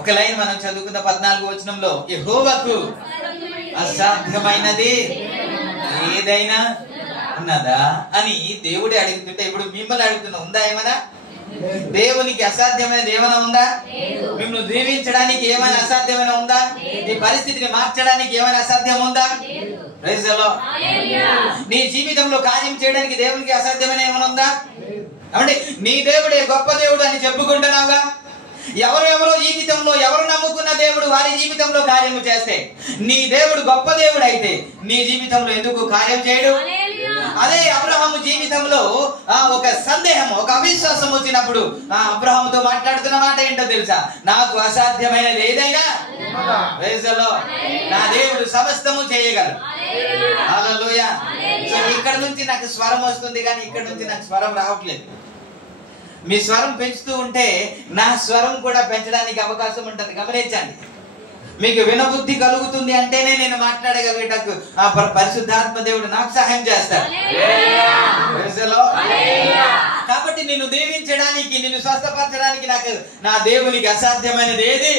ఒక లైన్ మనం చదువుకున్న 14వ వచనంలో, యెహోవాకు అసాధ్యమైనది ఏదైనా ఉన్నదా అని దేవుడే అడుగుతుంటే, ఇప్పుడు మిమ్మల్ని అడుగుతున్నా, ఉందా ఏమైనా? దేవునికి అసాధ్యమైనది ఏమైనా ఉందా? మిమ్మల్ని దీవించడానికి ఏమైనా అసాధ్యమైన ఉందా? నీ పరిస్థితిని మార్చడానికి ఏమైనా అసాధ్యం ఉందా? Praise the Lord. నీ జీవితంలో కార్యం చేయడానికి దేవునికి అసాధ్యమైన ఏమైనా ఉందా? అంటే నీ దేవుడే గొప్ప దేవుడు అని చెప్పుకుంటున్నావుగా. ఎవరెవరో జీవితంలో ఎవరు నమ్ముకున్న దేవుడు వారి జీవితంలో కార్యము చేస్తే, నీ దేవుడు గొప్ప దేవుడు అయితే నీ జీవితంలో ఎందుకు కార్యం చేయడు? అదే అబ్రహాము జీవితంలో ఒక సందేహం, ఒక అవిశ్వాసం వచ్చినప్పుడు అబ్రహాముతో మాట్లాడుతున్న మాట ఏంటో తెలుసా? నాకు అసాధ్యమైనది ఏదైనా నా దేవుడు సమస్తము చేయగలరు. హల్లెలూయా. సో ఇక్కడ నుంచి నాకు స్వరం వస్తుంది కానీ ఇక్కడ నుంచి నాకు స్వరం రావట్లేదు. మీ స్వరం పెంచుతూ ఉంటే నా స్వరం కూడా పెంచడానికి అవకాశం ఉంటుంది. గమనించండి. మీకు వినబుద్ధి కలుగుతుంది అంటేనే నేను మాట్లాడగలిగేటకు ఆ పరిశుద్ధాత్మ దేవుడు నాకు సహాయం చేస్తాడు. కాబట్టి నిన్ను దీవించడానికి, నిన్ను స్వస్థపరచడానికి నాకు నా దేవునికి అసాధ్యమైనది ఏది?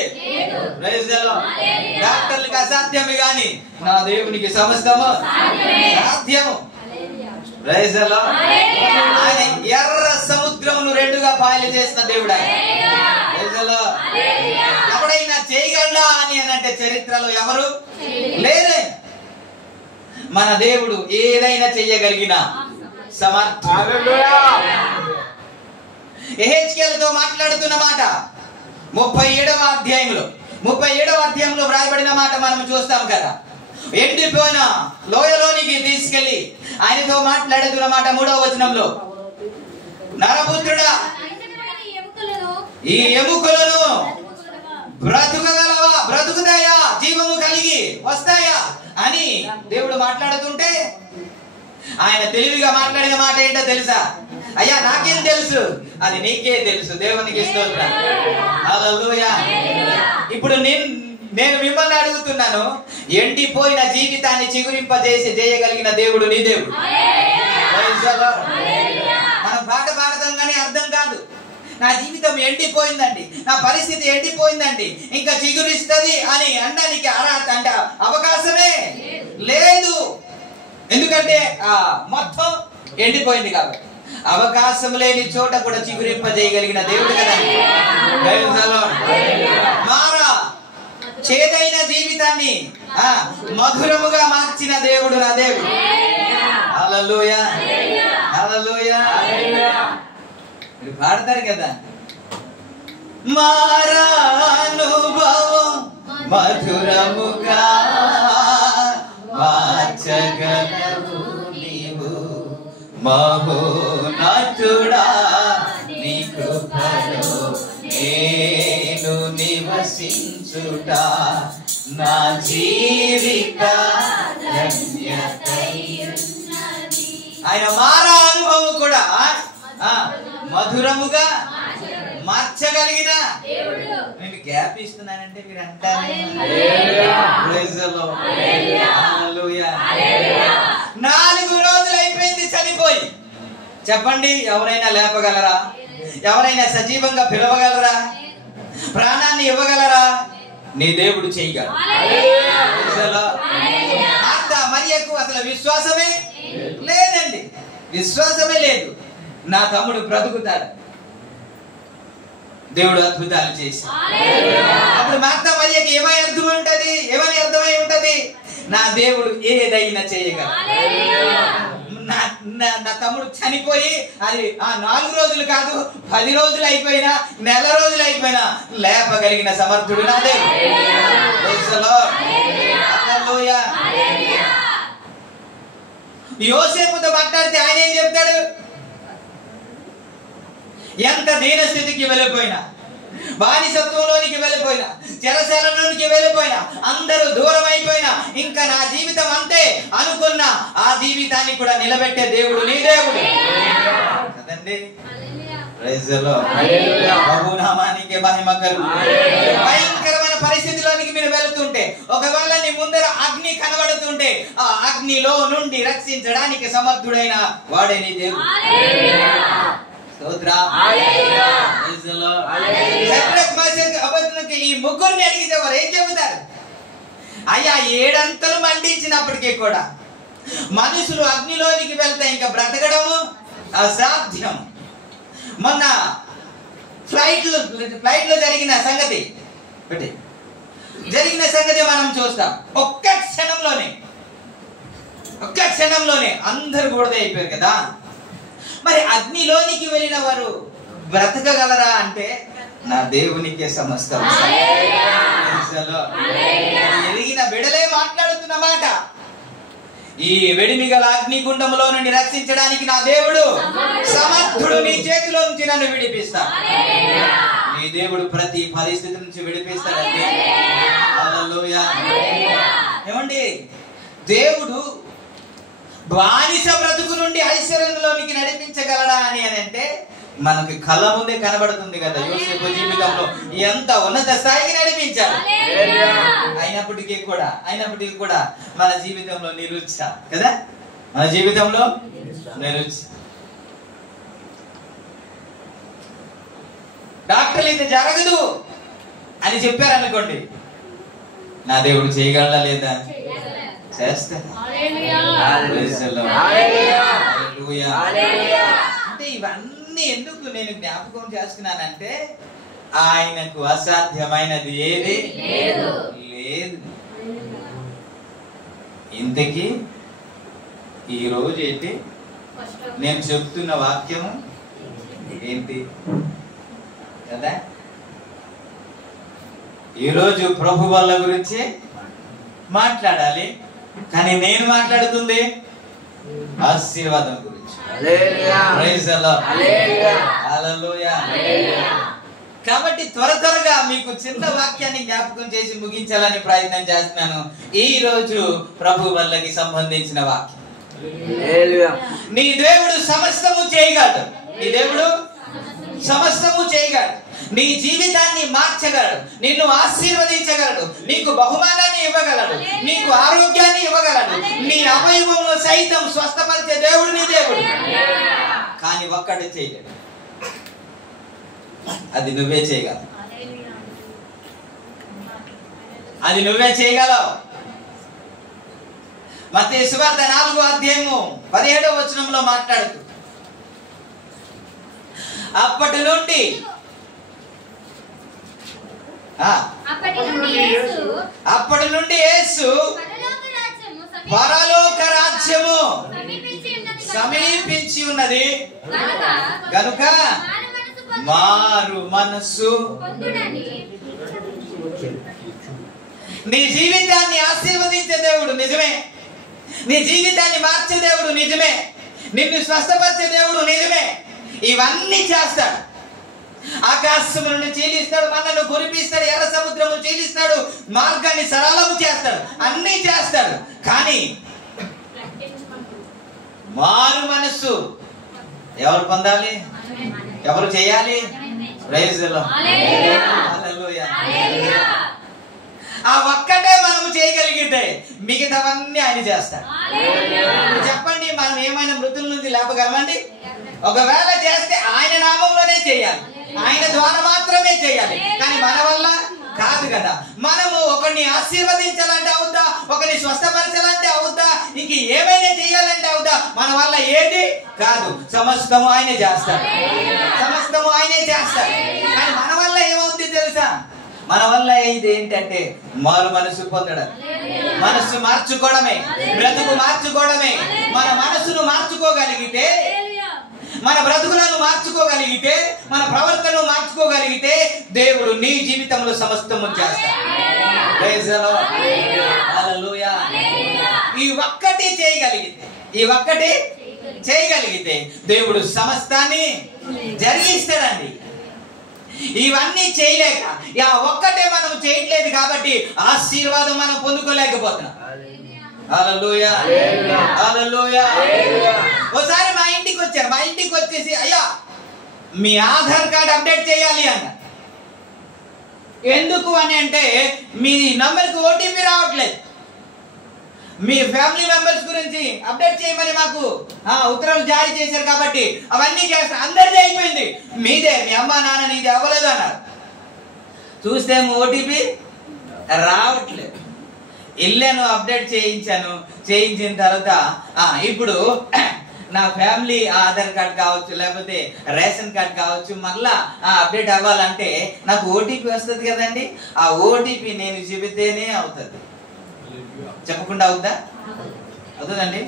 డాక్టర్లకు అసాధ్యమే గాని నా దేవునికి సమస్తము సాధ్యము. ఆయన ఎర్ర సముద్రమును రెండుగా పాయలు చేసిన దేవుడు ఆయన. ఎవడైనా చేయగలడా అని అంటే చరిత్రలో ఎవరు లేరే. మన దేవుడు ఏదైనా చెయ్యగలిగిన సమర్థుడు. యెహెజ్కేలుతో మాట్లాడుతున్న మాట 37వ అధ్యాయంలో వ్రాయబడిన మాట మనం చూస్తాం కదా. ఎండిపోయిన లోయలోనికి తీసుకెళ్లి ఆయనతో మాట్లాడుతున్న మాట 3వ వచనంలో, నరపుత్రుడా ఈ ఎముకలను బ్రతుకగలవా, బ్రతుకుతాయా, జీవము కలిగి వస్తాయా అని దేవుడు మాట్లాడుతుంటే ఆయన తెలివిగా మాట్లాడిన మాట ఏంటో తెలుసా? అయ్యా నాకేం తెలుసు, అది నీకే తెలుసు. దేవునికి స్తోత్రం. హల్లెలూయా. ఇప్పుడు నేను మిమ్మల్ని అడుగుతున్నాను, ఎండిపోయిన జీవితాన్ని చిగురింపజేసి చేయగలిగిన దేవుడు నీ దేవుడు. మనం పాట పాడతాం కానీ అర్థం కాదు. నా జీవితం ఎండిపోయిందండి, నా పరిస్థితి ఎండిపోయిందండి, ఇంకా చిగురిస్తుంది అని అనడానికి అర్హత అంటే అవకాశమే లేదు. ఎందుకంటే మొత్తం ఎండిపోయింది కాబట్టి. అవకాశం లేని చోట కూడా చిగురింపజేయగలిగిన దేవుడు కదా. మారా చేదైన జీవితాన్ని మధురముగా మార్చిన దేవుడు నా దేవుడు. హల్లెలూయా, హల్లెలూయా. మీరు పాడతారు కదా, మారా అనుభవం మధురముగా మార్చగలవు నీవు, మహోన్నతుడా నీ కృపలో నేను నివసించుట నా జీవిత ధన్యతయున్నది. ఆయన మారా అనుభవం కూడా మధురముగా మార్చగలిగిన నేను గ్యాప్ ఇస్తున్నానంటే మీరు అంటారు 4 రోజులు అయిపోయింది చనిపోయి. చెప్పండి, ఎవరైనా లేపగలరా? ఎవరైనా సజీవంగా పిలవగలరా? ప్రాణాన్ని ఇవ్వగలరా? నీ దేవుడు చేయగలరు. మరియకు అసలు విశ్వాసమే లేదండి, విశ్వాసమే లేదు. నా తమ్ముడు బ్రతుకుతాడు, దేవుడు అద్భుతాలు చేసి. అప్పుడు మార్తా మరియకి ఏమై అర్థమై ఉంటది? నా దేవుడు ఏదైనా చేయగలరు. నా తమ్ముడు చనిపోయి అది 4 రోజులు కాదు, 10 రోజులు అయిపోయినా, నెల రోజులు అయిపోయినా లేపగలిగిన సమర్థుడు నా దేవుడు. యోసేపుతో మాట్లాడితే ఆయన ఏం చెప్తాడు? ఎంత దీనస్థితికి వెళ్ళిపోయినా, బానిసత్వంలోనికి వెళ్ళిపోయినా, చెరసాలలోనికి వెళ్ళిపోయినా, అందరూ దూరం అయిపోయినా, ఇంకా నా జీవితం అంతే అనుకున్న ఆ జీవితాన్ని కూడా నిలబెట్టే దేవుడు నీ దేవుడు కదండి. ప్రభునామానికి మహిమ కలుగును. భయంకరమైన పరిస్థితిలోనికి మీరు వెళుతుంటే, ఒకవేళ నీ ముందర అగ్ని కనబడుతుంటే, ఆ అగ్నిలో నుండి రక్షించడానికి సమర్థుడైన వాడే నీ దేవుడు. కనుక ఈ ముగ్గురిని అడిగితే వారు ఏం చెబుతారు? అయ్యా 7 అంతలు మండించినప్పటికీ కూడా మనుషులు అగ్నిలోనికి వెళ్తే ఇంకా బ్రతకడము అసాధ్యం. మొన్న ఫ్లైట్ లో జరిగిన సంగతి మనం చూస్తాం. ఒక్క క్షణంలోనే అందరు బూడిద అయిపోయారు కదా. మరి అగ్నిలోనికి వెళ్ళిన వారు బ్రతకగలరా అంటే నా దేవునికే సమస్తం. ఎరిగిన బిడలే మాట్లాడుతున్న మాట. ఈ వెడిమి గల అగ్నిగుండములో నుండి రక్షించడానికి నా దేవుడు సమర్థుడు. నీ చేతిలో నుంచి నన్ను విడిపిస్తా. నీ దేవుడు ప్రతి పరిస్థితి నుంచి విడిపిస్తాడండి. హల్లెలూయా. ఏమండి, దేవుడు బానిస బ్రతుకు నుండి ఐశ్వర్యంలోనికి నడిపించగలడా అని అంటే మనకి కళ్ళ ముందే కనబడుతుంది కదా. యోసేపు జీవితంలో ఎంత ఉన్నత స్థాయికి నడిపించాడు. అయినప్పటికీ కూడా మన జీవితంలో నిరుత్స కదా. మన జీవితంలో నిరుత్స. డాక్టర్లు ఇది జరగదు అని చెప్పారనుకోండి, నా దేవుడు చేయగలడా లేదా? చేస్తాడు. అంటే ఇవన్నీ ఎందుకు నేను జ్ఞాపకం చేస్తున్నానంటే ఆయనకు అసాధ్యమైనది ఏది లేదు. ఇంతకీ ఈ రోజు ఏంటి నేను చెప్తున్న వాక్యం ఏంటి కదా? ఈరోజు ప్రభు వాళ్ళ గురించి మాట్లాడాలి, కానీ నేను మాట్లాడుతుంది ఆశీర్వాదం గురించి. కాబట్టి త్వరగా మీకు చిన్న వాక్యాన్ని జ్ఞాపకం చేసి ముగించాలని ప్రయత్నం చేస్తున్నాను. ఈ రోజు ప్రభు వల్లకి సంబంధించిన వాక్యం. నీ దేవుడు సమస్తము చేయగలడు. నీ దేవుడు సమస్తము చేయగలడు. నీ జీవితాన్ని మార్చగలడు. నిన్ను ఆశీర్వదించగలడు. నీకు బహుమానాన్ని ఇవ్వగలడు. నీకు ఆరోగ్యాన్ని ఇవ్వగలడు. నీ అవయవంలో సైతం స్వస్థపరిచే దేవుడు నీ దేవుడు. కానీ ఒక్కటే చేయలేడు. అది నువ్వే చేయగలవు. అది నువ్వే చేయగలవు. మత్తయి సువార్త 4వ అధ్యాయము 17వ వచనంలో మాట్లాడుతూ, అప్పటి నుండి యేసు పరలోక రాజ్యము సమీపించి ఉన్నది గనుక మారు మనస్సు. నీ జీవితాన్ని ఆశీర్వదించే దేవుడు నిజమే. నీ జీవితాన్ని మార్చే దేవుడు నిజమే. నిన్ను స్వస్థపరిచే దేవుడు నిజమే. ఇవన్నీ చేస్తాడు. ఆకాశములను చీలిస్తాడు, మనను కురిపిస్తాడు, ఎర్ర సముద్రము చీలిస్తాడు, మార్గాన్ని సరళము చేస్తాడు, అన్నీ చేస్తాడు. కానీ మారు మనస్సు ఎవరు పొందాలి? ఎవరు చేయాలి? Praise the lord. హల్లెలూయా. ఆ ఒక్కటే మనము చేయగలిగితే మిగతావన్నీ ఆయన చేస్తాడు. చెప్పండి, మనం ఏమైనా మృతుల నుంచి లేపగలమండి? ఒకవేళ చేస్తే ఆయన నామంలోనే చేయాలి, ఆయన ద్వారా మాత్రమే చేయాలి. కానీ మన వల్ల కాదు కదా. మనము ఒకరిని ఆశీర్వదించాలంటే అవుతా, ఒకరిని స్వస్థపరచాలంటే అవుతా, ఇంక ఏమైనా చేయాలంటే అవుతా. మన వల్ల ఏది కాదు. సమస్తము ఆయనే చేస్తాడు. సమస్తము ఆయనే చేస్తాడు. కానీ మన వల్ల ఏమవుతుంది తెలుసా? మన వల్ల ఇది ఏంటంటే మారు మనసు పొందడం, మనసు మార్చుకోవడమే, బ్రతుకు మార్చుకోవడమే. మన మనసును మార్చుకోగలిగితే, మన బ్రతుకులను మార్చుకోగలిగితే, మన ప్రవర్తనను మార్చుకోగలిగితే దేవుడు నీ జీవితంలో సమస్తము చేస్తాడు. Praise the lord. హల్లెలూయా. ఈ ఒక్కటి చేయగలిగితే దేవుడు సమస్తాన్ని జరిగిస్తాడండి. ఇవన్నీ చేయలేక ఒక్కటే మనం చేయట్లేదు కాబట్టి ఆశీర్వాదం మనం పొందుకోలేకపోతున్నాం. హల్లెలూయా. హల్లెలూయా. ఒకసారి మా ఇంటికి వచ్చేసి అయ్యా మీ ఆధార్ కార్డ్ అప్డేట్ చేయాలి అన్న. ఎందుకు అని అంటే మీ నంబర్కి ఓటీపీ రావట్లేదు. మీ ఫ్యామిలీ మెంబర్స్ గురించి అప్డేట్ చేయమని మాకు ఉత్తర్వులు జారీ చేశారు కాబట్టి అవన్నీ చేస్తారు. అందరిది అయిపోయింది, మీదే, మీ అమ్మ నాన్న నీది అవ్వలేదు అన్నారు. చూస్తే ఓటీపీ రావట్లేదు. వెళ్ళాను, అప్డేట్ చేయించిన తర్వాత ఇప్పుడు నా ఫ్యామిలీ ఆధార్ కార్డ్ కావచ్చు, లేకపోతే రేషన్ కార్డ్ కావచ్చు, మళ్ళా అప్డేట్ అవ్వాలంటే నాకు ఓటీపీ వస్తుంది కదండి. ఆ ఓటీపీ నేను చెబితేనే అవుతుంది, చెప్పకుండా అవుతుందా? అవుతుందండి.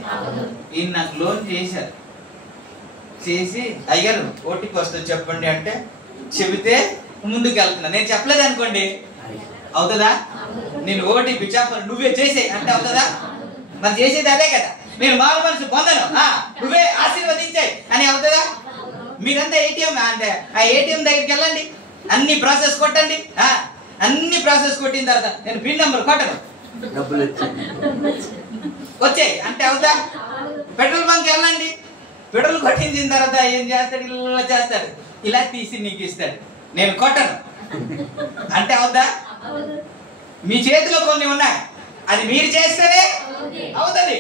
ఈయన నాకు లోన్ చేశారు, చేసి అయ్యారు ఓటీపీ వస్తుంది చెప్పండి అంటే చెబితే ముందుకు వెళ్తున్నా. నేను చెప్పలేదు అనుకోండి, అవుతుందా? నేను ఓటీపీ చెప్పను, నువ్వే చేసే అంటే అవుతుందా? మరి చేసేది అదే కదా. నేను మారు మనసు పొందను, నువ్వే ఆశీర్వదించాయి అని అవుతుందా? మీరంతా ఏటీఎం అంటే ఆ ఏటీఎం దగ్గరికి వెళ్ళండి, అన్ని ప్రాసెస్ కొట్టండి. అన్ని ప్రాసెస్ కొట్టిన తర్వాత నేను పిన్ నెంబర్ కొట్టను, వచ్చాయి అంటే అవుతా? పెట్రోల్ బంక్ వెళ్ళండి, పెట్రోల్ కొట్టించిన తర్వాత ఏం చేస్తాడు? ఇలా చేస్తాడు, ఇలా తీసి నీకు ఇస్తాడు, నేను కొట్టను అంటే అవుతా? మీ చేతిలో కొన్ని ఉన్నాయి, అది మీరు చేస్తేనే అవుతుంది.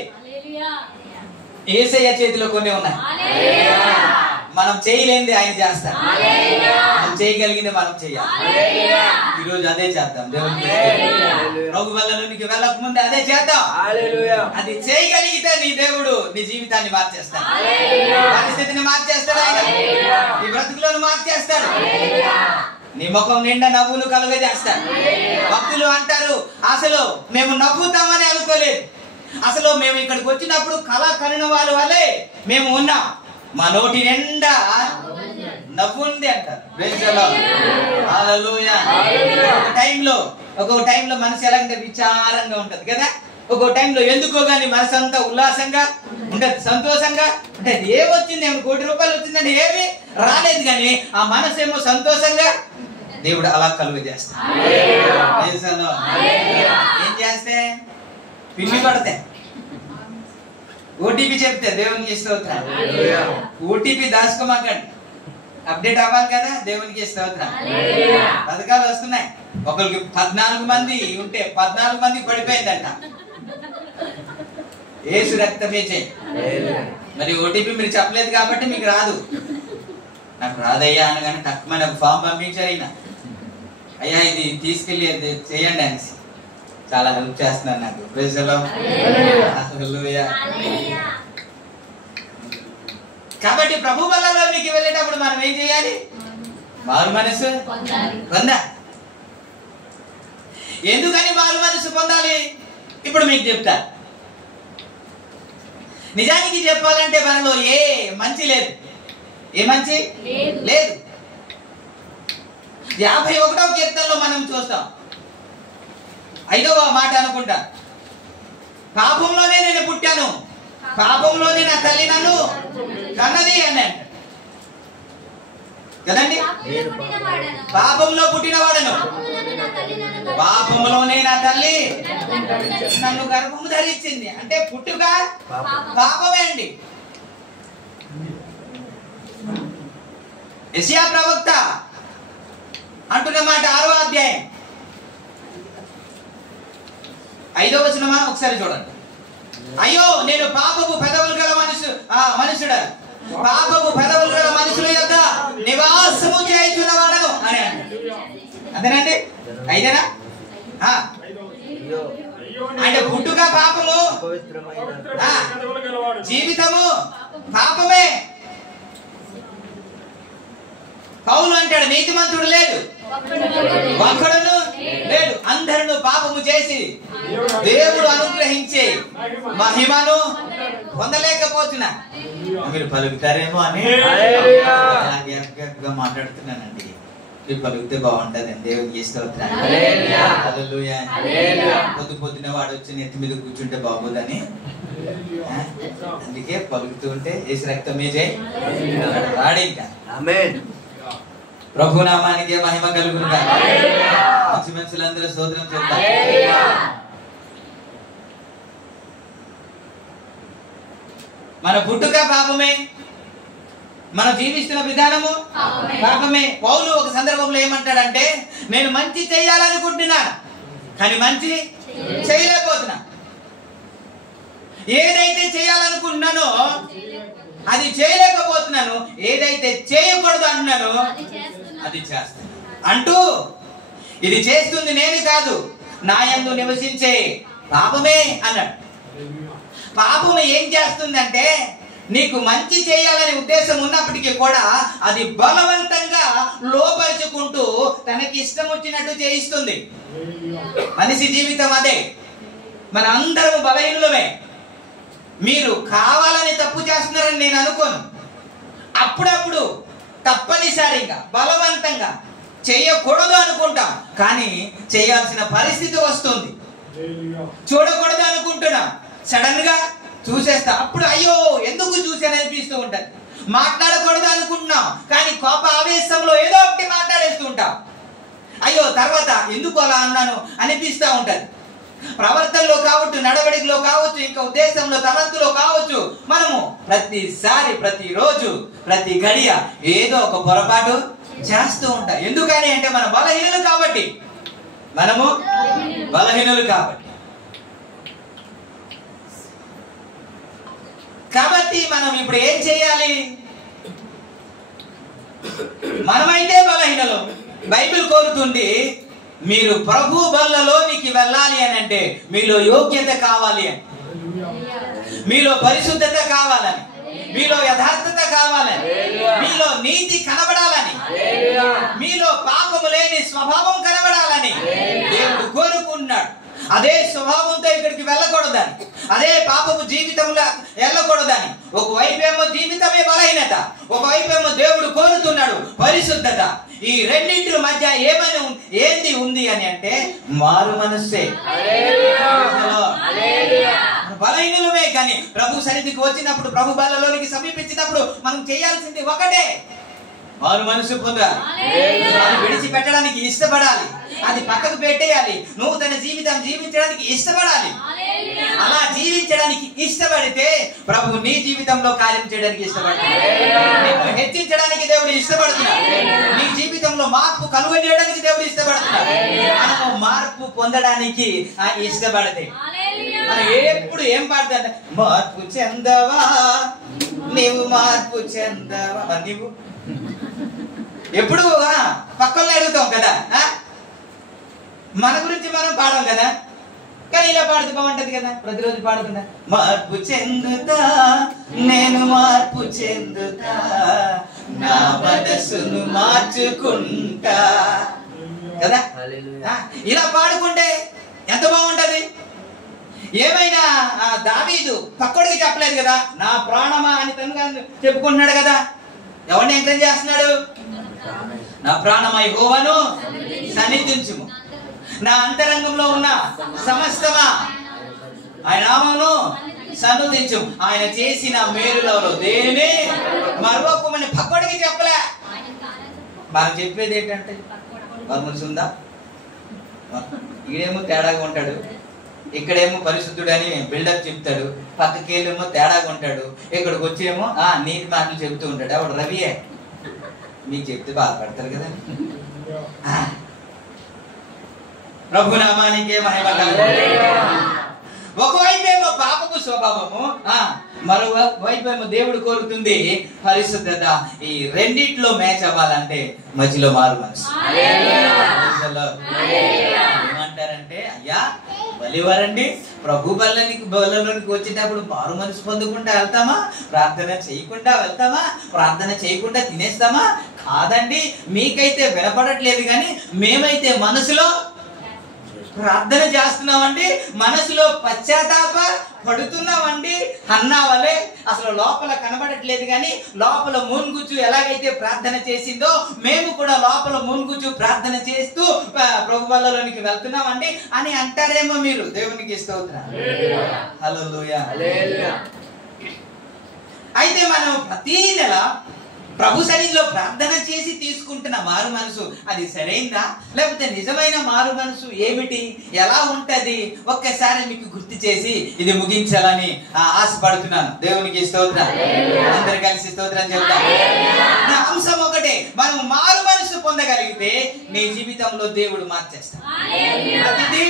యేసయ్య చేతిలో కొన్ని ఉన్నాయి, మనం చేయలేనిది ఆయన చేస్తాడు, మనం చేయగలిగింది మనం చేయాలి. ఈరోజు అదే చేద్దాం. దేవునికి ప్రభు వల్లలోనికి వెళ్ళక ముందే అదే చేద్దాం. అది చేయగలిగితే నీ దేవుడు నీ జీవితాన్ని మార్చేస్తాడు, పరిస్థితిని మార్చేస్తాడు, ఆయన నీ బ్రతుకులను మార్చేస్తాడు, నీ ముఖం నిండా నవ్వును కలుగజేస్తాడు. భక్తులు అంటారు, అసలు మేము నవ్వుతామని అనుకోలేదు, అసలు మేము ఇక్కడికి వచ్చినప్పుడు కళ కనిన వాళ్ళ వల్లే మేము ఉన్నాం, మా నోటి నిండా నవ్వు ఉంది అంటారు. ఒక్కొక్క టైంలో మనసు ఎలాగంటే విచారంగా ఉంటది కదా, ఒక్కొక్క టైంలో ఎందుకో గానీ మనసు అంతా ఉల్లాసంగా ఉంటది, సంతోషంగా ఉంటది. ఏమొచ్చింది? ఏమో ₹1,00,00,000 వచ్చిందంటే ఏమి రాలేదు, కానీ ఆ మనసు ఏమో సంతోషంగా దేవుడు అలా కలుగ చేస్తాడు. ఏం చేస్తే పిల్లి పడితే ఓటీపీ చెప్తే దేవునికి స్తోత్రం. ఓటీపీ దాచుకోమాకండి, అప్డేట్ అవ్వాలి కదా, దేవునికి స్తోత్రం. పథకాలు వస్తున్నాయి, ఒకరికి 14 మంది ఉంటే 14 మందికి పడిపోయిందంట. యేసు రక్తమే చేయి. మరి ఓటీపీ మీరు చెప్పలేదు కాబట్టి మీకు రాదు. నాకు రాదయ్యా అనగానే తక్కువ ఫామ్ పంపించారు అయినా, అయ్యా ఇది తీసుకెళ్ళి చేయండి అనేసి చాలా హెల్ప్ చేస్తున్నారు నాకు. Praise the lord. హల్లెలూయా. కాబట్టి ప్రభు వల్లలోనికి వెళ్ళేటప్పుడు మనం ఏం చేయాలి? మారు మనసు పొందాలి. ఎందుకని మారు మనసు పొందాలి? ఇప్పుడు మీకు చెప్తా. నిజానికి చెప్పాలంటే మనలో ఏ మంచి లేదు. ఏ మంచి లేదు. 51వ కీర్తనలో మనం చూస్తాం, 5వ మాట అనుకుంటా, పాపంలోనే నేను పుట్టాను, పాపంలోనే నా తల్లి నన్ను కన్నది అని అంట కదండి. పాపంలో పుట్టినవాడను, పాపంలోనే నా తల్లి నన్ను గర్భము ధరించింది. అంటే పుట్టుక పాపమే అండి. యెషయా ప్రవక్త అంటున్న మాట 6వ అధ్యాయం 5వ వచనమా ఒకసారి చూడండి. అయ్యో నేను పాపపు పెదవులు గల మనుషుడా, పాపపు పెదవులు గల మనుషుల యొద్ద నివాసము చేయుచున్నవాడను అని అంతేనండి. 5ఏనా? అంటే పుట్టుక పాపము, జీవితము పాపమే. పౌలు అంటాడు, నీతిమంతుడు లేడు, ఒక్కడును లేడు, అందరూ పాపము చేసి దేవుడు అనుగ్రహించే మహిమను పొందలేకపోతున్నా. మీరు పలుకుతారేమో అని మాట్లాడుతున్నానండి. మీరు పలుకుతే బాగుంటదండి. దేవునికి స్తోత్రం. హల్లెలూయా. పొద్దున వాడు వచ్చి నెత్తి మీద కూర్చుంటే బాగోదని, అందుకే పలుకుతూ ఉంటే యేసు రక్తమే జై రాడు. ఇంకా ప్రభు నామానికి మహిమ కలుగును గాక. మంచి మనుషులందరూ స్తోత్రం చెప్తారు. మన పుట్టుక పాపమే, మనం జీవిస్తున్న విధానము పాపమే. పౌలు ఒక సందర్భంలో ఏమంటాడంటే, నేను మంచి చేయాలనుకుంటున్నాను కానీ మంచి చేయలేకపోతున్నా. ఏదైతే చేయాలనుకుంటున్నానో అది చేయలేకపోతున్నాను, ఏదైతే చేయకూడదు అంటున్నానో అది చేస్తాను అంటూ ఇది చేస్తుంది నేను కాదు, నా యందు నివసించే పాపమే అన్నాడు. పాపము ఏం చేస్తుందంటే నీకు మంచి చేయాలనే ఉద్దేశం ఉన్నప్పటికీ కూడా అది బలవంతంగా లోపరుచుకుంటూ తనకి ఇష్టం వచ్చినట్టు చేయిస్తుంది. మనిషి జీవితం అదే. మన అందరం బలహీనులమే. మీరు కావాలని తప్పు చేస్తున్నారని నేను అనుకోను. అప్పుడప్పుడు తప్పనిసరిగా బలవంతంగా చేయకూడదు అనుకుంటాం, కానీ చేయాల్సిన పరిస్థితి వస్తుంది. చూడకూడదు అనుకుంటున్నాం, సడన్ గా చూసేస్తా, అప్పుడు అయ్యో ఎందుకు చూసాను అనిపిస్తూ ఉంటది. మాట్లాడకూడదు అనుకుంటున్నాం, కానీ కోప ఆవేశంలో ఏదో ఒకటి మాట్లాడేస్తూ ఉంటాం. అయ్యో తర్వాత ఎందుకు అలా అన్నాను అనిపిస్తూ ఉంటది. ప్రవర్తనలో కావచ్చు, నడవడికలో కావచ్చు, ఇంకా ఉద్దేశంలో, తలంతులో కావచ్చు, మనము ప్రతిసారి, ప్రతిరోజు, ప్రతి గడియ ఏదో ఒక పొరపాటు చేస్తూ ఉంటాం. ఎందుకని అంటే మన బలహీనులు కాబట్టి, మనము బలహీనులు కాబట్టి మనం ఇప్పుడు ఏం చేయాలి? మనమైతే బలహీనలు. బైబిల్ కోరుతుంది మీరు ప్రభు బల్లలోనికి వెళ్ళాలి అని అంటే మీలో యోగ్యత కావాలి అని, మీలో పరిశుద్ధత కావాలని, మీలో యథార్థత కావాలని, మీలో నీతి కనబడాలని, మీలో పాపము లేని స్వభావం కనబడాలని దేవుడు కోరుకున్నాడు. అదే స్వభావంతో ఇక్కడికి వెళ్ళకూడదని, అదే పాపము జీవితంలో వెళ్ళకూడదని. ఒకవైపేమో జీవితమే బలహీనత, ఒకవైపేమో దేవుడు కోరుతున్నాడు పరిశుద్ధత. ఈ రెండింటి మధ్య ఏంది ఉంది అని అంటే మారు మనస్సే. బలహీనులమే, కానీ ప్రభు సన్నిధికి వచ్చినప్పుడు, ప్రభు బల్లలోనికి సమీపించినప్పుడు మనం చేయాల్సింది ఒకటే, మారు మనసు పొందాలి. అది విడిచిపెట్టడానికి ఇష్టపడాలి, అది పక్కకు పెట్టేయాలి. నూతన జీవితం జీవించడానికి ఇష్టపడాలి. అలా జీవించడానికి ఇష్టపడితే ప్రభు నీ జీవితంలో కార్యం చేయడానికి ఇష్టపడతాడు. నిన్ను హెచ్చించడానికి దేవుడు ఇష్టపడుతున్నాడు. నీ జీవితంలో మార్పు కలుగజేయడానికి దేవుడు ఇష్టపడుతున్నాడు. మనము మార్పు పొందడానికి ఇష్టపడితే మనం ఎప్పుడు ఏం పాడతాంటే మార్పు చెందవా నీవు, మార్పు చెందవా. నీవు ఎప్పుడు పక్కన అడుగుతాం కదా, మన గురించి మనం పాడం కదా, కానీ ఇలా పాడితే బాగుంటది కదా. ప్రతిరోజు పాడుతున్నా మార్పు చెందుతా నేను, మార్పు చెందుతా, నా మనసును మార్చుకుంటా కదా. ఇలా పాడుకుంటే ఎంత బాగుంటది. ఏమైనా దావీదు పక్కడికి చెప్పలేదు కదా, నా ప్రాణమా అని తను చెప్పుకుంటున్నాడు కదా. ఎవరిని ఎంకరేజ్ చేస్తున్నాడు? నా ప్రాణమా యెహోవాను సన్నిధించుము, నా అంతరంగంలో ఉన్న సమస్తమా ఆయన నామమును సన్నిధించు. ఆయన చేసిన మేలులలో దేనిని మరొకమని పక్కడికి చెప్పలే. మనం చెప్పేది ఏంటంటే మనసు ఉందా, ఈడేమో తేడాగా ఉంటాడు, ఇక్కడేమో పరిశుద్ధుడు అని బిల్డప్ చెప్తాడు, పక్కకేమో తేడాగా ఉంటాడు, ఇక్కడికి వచ్చేమో నీతి మాటలు చెబుతూ ఉంటాడు. అప్పుడు రవియే మీకు చెప్తే బాధపడతారు కదా. ప్రభు నామానికే మహిమ కలుగును. ఒకవైపేమో పాపపు స్వభావము, మరోవైపేమో దేవుడు కోరుతుంది పరిశుద్ధత. ఈ రెండిట్లో మ్యాచ్ అవ్వాలంటే మధ్యలో మారు మనసు. ఏమంటారంటే అయ్యా బలివరండి, ప్రభు బల్లలోనికి వచ్చేటప్పుడు మారు మనసు పొందుకుంటా వెళ్తామా, ప్రార్థన చేయకుండా వెళ్తామా, ప్రార్థన చేయకుండా తినేస్తామా? కాదండి, మీకైతే వినపడట్లేదు, కానీ మేమైతే మనసులో ప్రార్థన చేస్తున్నామండి, మనసులో పశ్చాత్తాప పడుతున్నామండి అన్నా వలే. అసలు లోపల కనబడట్లేదు, కానీ లోపల మూన్గుచ్చు ఎలాగైతే ప్రార్థన చేసిందో మేము కూడా లోపల మూన్గుచ్చు ప్రార్థన చేస్తూ ప్రభు బల్లలోనికి వెళ్తున్నామండి అని అంటారేమో మీరు. దేవునికి స్తోత్రం, హల్లెలూయా. అయితే మనం ప్రతి నెల ప్రభు సన్నిధిలో ప్రార్థన చేసి తీసుకుంటున్న మారు మనసు అది సరైందా, లేకపోతే నిజమైన మారు మనసు ఏమిటి, ఎలా ఉంటది? ఒక్కసారి మీకు గుర్తు చేసి ఇది ముగించాలని ఆశపడుతున్నాను. దేవునికి స్తోత్రం. అందరు కలిసి స్తోత్రం చెప్తాం. నా అంశం ఒకటే, మనం మారు మనసు పొందగలిగితే నీ జీవితంలో దేవుడు మార్చేస్తాడు, ప్రతిదీ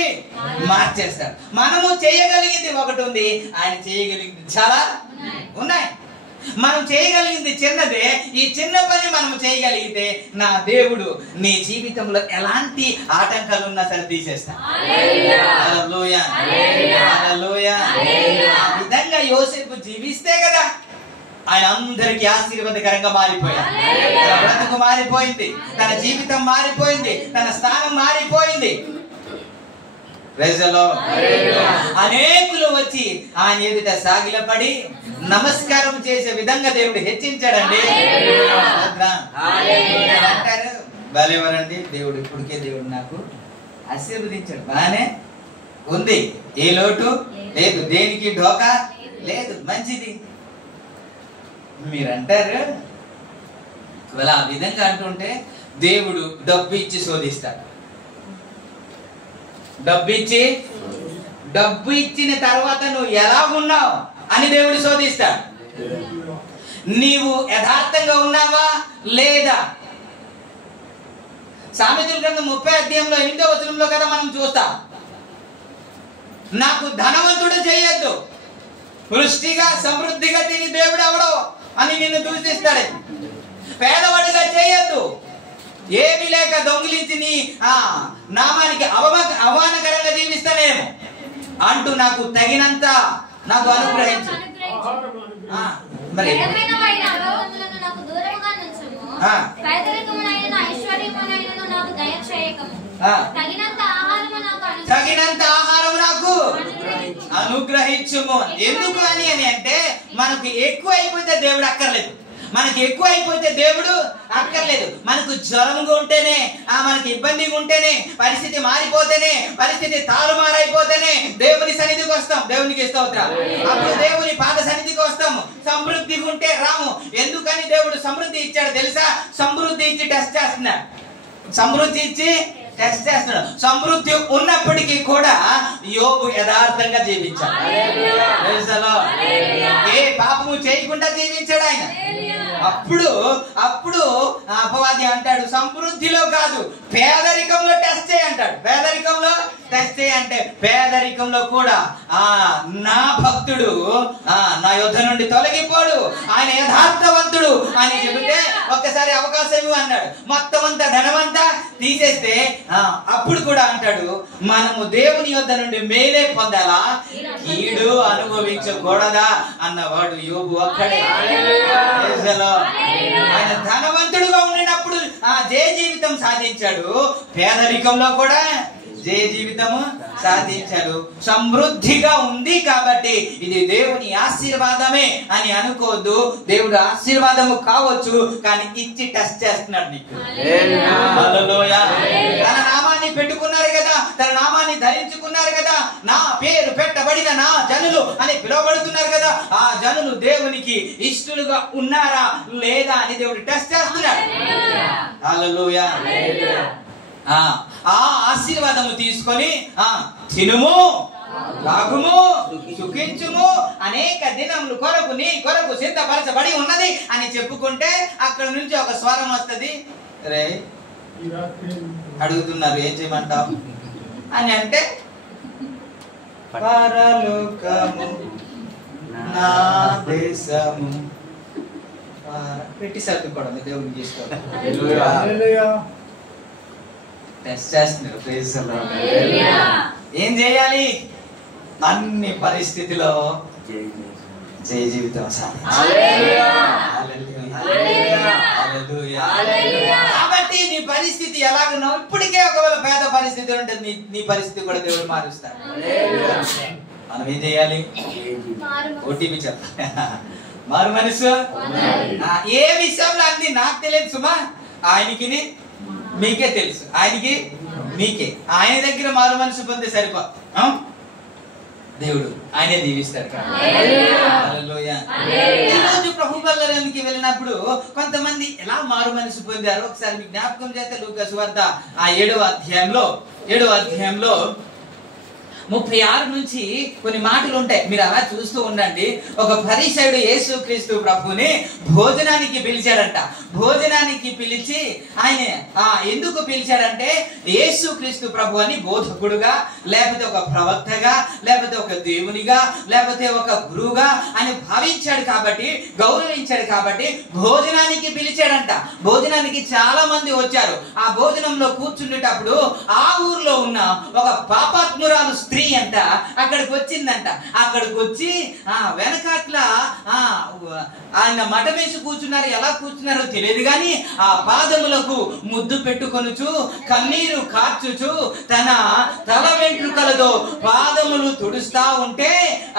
మార్చేస్తాడు. మనము చేయగలిగింది ఒకటి ఉంది, ఆయన చేయగలిగింది చాలా ఉన్నాయి. మనం చేయగలిగింది చిన్నదే. ఈ చిన్న పని మనం చేయగలిగితే నా దేవుడు నీ జీవితంలో ఎలాంటి ఆటంకాలు ఉన్నా సరే తీసేస్తా. హల్లెలూయా, హల్లెలూయా. ఆ విధంగా యోసేపు జీవిస్తే కదా ఆయన అందరికీ ఆశీర్వాదకరంగా మారిపోయాడు. తన బ్రతుకు మారిపోయింది, తన జీవితం మారిపోయింది, తన స్థానం మారిపోయింది. అనేకులు వచ్చి ఆయన ఎదుట సాగిలపడి నమస్కారం చేసే విధంగా దేవుడు హెచ్చించాడండి. అంటారు బాలేవారండి, దేవుడు ఇప్పటికే దేవుడు నాకు ఆశీర్వదించాడు, బానే ఉంది, ఏ లోటు లేదు, దేనికి ఢోకా లేదు, మంచిది. మీరంటారు ఇవాళ ఆ విధంగా అంటుంటే దేవుడు డబ్బు ఇచ్చి శోధిస్తాడు. డబ్బు ఇచ్చిన తర్వాత నువ్వు ఎలా ఉన్నావు అని దేవుడు శోధిస్తాడు. నీవు యథార్థంగా ఉన్నావా లేదా? సామెతల గ్రంథం 30వ అధ్యాయంలో 8వ వచనంలో కదా మనం చూస్తాం, నాకు ధనవంతుడు చేయొద్దు, పుష్టిగా సమృద్ధిగా తిని దేవుడు అవడో అని నిన్ను దూషిస్తాడు. పేదవాడిగా చేయొద్దు, ఏమి లేక దొంగిలించి నీ నామానికి అవమానకరంగా జీవిస్తానేమో అంటూ నాకు తగినంత నాకు అనుగ్రహించు. మరి తగినంత ఆహారం నాకు అనుగ్రహించుము. ఎందుకు అని అంటే మనకు ఎక్కువ అయిపోతే దేవుడు అక్కర్లేదు, మనకి ఎక్కువ అయిపోతే దేవుడు అక్కర్లేదు. మనకు జ్వరంగా ఉంటేనే, మనకి ఇబ్బందిగా ఉంటేనే, పరిస్థితి మారిపోతేనే, పరిస్థితి తారుమారైపోతేనే దేవుని సన్నిధికి వస్తాం. దేవునికి స్తోత్రం. అప్పుడు దేవుని పాద సన్నిధికి వస్తాము. సమృద్ధిగా ఉంటే రాము. ఎందుకని దేవుడు సమృద్ధి ఇచ్చాడు తెలుసా? సమృద్ధి ఇచ్చి టెస్ట్ చేస్తున్నాడు. సమృద్ధి ఇచ్చి టెస్ట్ చేస్తున్నాడు. సమృద్ధి ఉన్నప్పటికీ కూడా యోబు యథార్థంగా జీవించాడు. ఏ పాపము చేయకుండా జీవించాడు ఆయన. అప్పుడు అపవాది అంటాడు సమృద్ధిలో కాదు పేదరికంలో టెస్ట్ చేయి అంటాడు. పేదరికంలో టెస్ట్ చేయి అంటే పేదరికంలో కూడా నా భక్తుడు నా యుద్ధ నుండి తొలగిపోడు, ఆయన యథార్థవంతుడు అని చెబితే ఒక్కసారి అవకాశం ఇవ్వు అన్నాడు. మొత్తం అంతా ధనమంతా తీసేస్తే అప్పుడు కూడా అంటాడు మనము దేవుని యుద్ధ నుండి మేలే పొందాలా, కీడు అనుభవించకూడదా అన్నవాడు యోబు ఒక్కడే. ఆయన ధనవంతుడుగా ఉండినప్పుడు జయ జీవితం సాధించాడు, పేదరికంలో కూడా జయ జీవితము సాధించాడు. సమృద్ధిగా ఉంది కాబట్టి ఇది దేవుని ఆశీర్వాదమే అని అనుకోవద్దు. దేవుడు ఆశీర్వాదము కావచ్చు, కానీ ఇచ్చి టెస్ట్ చేస్తున్నాడు నీకు. హల్లెలూయా. తన నామాన్ని పెట్టుకున్నారు కదా, తన నామాన్ని ధరించుకున్నారు కదా, నా పేరు పెట్టబడిన నా జనులు అని పిలువబడుతున్నారు కదా, ఆ జనులు దేవునికి ఇష్టలుగా ఉన్నారా లేదా అని దేవుడు టెస్ట్ చేస్తున్నాడు. హల్లెలూయా. ఆ ఆశీర్వాదము తీసుకొని తినుము, తాగుము, సుఖించుము, అనేక దినములు కొరకు నీ కొరకు సిద్ధపరచబడి ఉన్నది అని చెప్పుకుంటే అక్కడ నుంచి ఒక స్వరం వస్తుంది, రే అడుగుతున్నారు ఏం చేయమంటావు అని అంటే పరలోకము నా దేశము పెట్టి సర్దుకోవడం దేవునికి ఇష్టం. టెస్ట్ చేస్తున్నారు. Praise the Lord. ఏం చేయాలి? అన్ని పరిస్థితిలో జయ జీవితం కాబట్టి నీ పరిస్థితి ఎలాగున్నావు, ఇప్పటికే ఒకవేళ పేద పరిస్థితి ఉంటుంది, నీ పరిస్థితి కూడా దేవుడు మారుస్తాడు. మనం ఏం చేయాలి? ఓటీపీ చెప్పాలి. మారు మనసు ఏ విషయంలో అంది నాకు తెలియదు సుమా, ఆయనకి మీకే తెలుసు, ఆయనకి మీకే. ఆయన దగ్గర మారు మనసు పొందే సరిపో, దేవుడు ఆయనే దీవిస్తాడు. ఈరోజు ప్రభు బల్లలోనికి వెళ్ళినప్పుడు కొంతమంది ఎలా మారు మనసు పొందారు ఒకసారి మీకు జ్ఞాపకం చేస్తే లూకా సువార్త 7వ అధ్యాయంలో 36 నుంచి కొన్ని మాటలు ఉంటాయి, మీరు అలా చూస్తూ ఉండండి. ఒక ఫరిసయుడు యేసుక్రీస్తు ప్రభుని భోజనానికి పిలిచాడంట. భోజనానికి పిలిచి ఆయన ఎందుకు పిలిచాడంటే యేసుక్రీస్తు ప్రభు అని బోధకుడుగా, లేకపోతే ఒక ప్రవక్తగా, లేకపోతే ఒక దేవునిగా, లేకపోతే ఒక గురువుగా అని భావించాడు కాబట్టి, గౌరవించాడు కాబట్టి భోజనానికి పిలిచాడంట. భోజనానికి చాలా మంది వచ్చారు. ఆ భోజనంలో కూర్చుండేటప్పుడు ఆ ఊర్లో ఉన్న ఒక పాపాత్మురాలు స్త్రీ అంట అక్కడికి వచ్చిందంట. అక్కడికి వచ్చి వెనకాట్ల ఆయన మఠం వేసి కూర్చున్నారు. ఎలా కూర్చున్నారో తెలియదు కానీ ఆ పాదములకు ముద్దు పెట్టుకొనుచు కన్నీరు కార్చుచు తన తల వెంట్రుకలతో పాదములు తుడుస్తా ఉంటే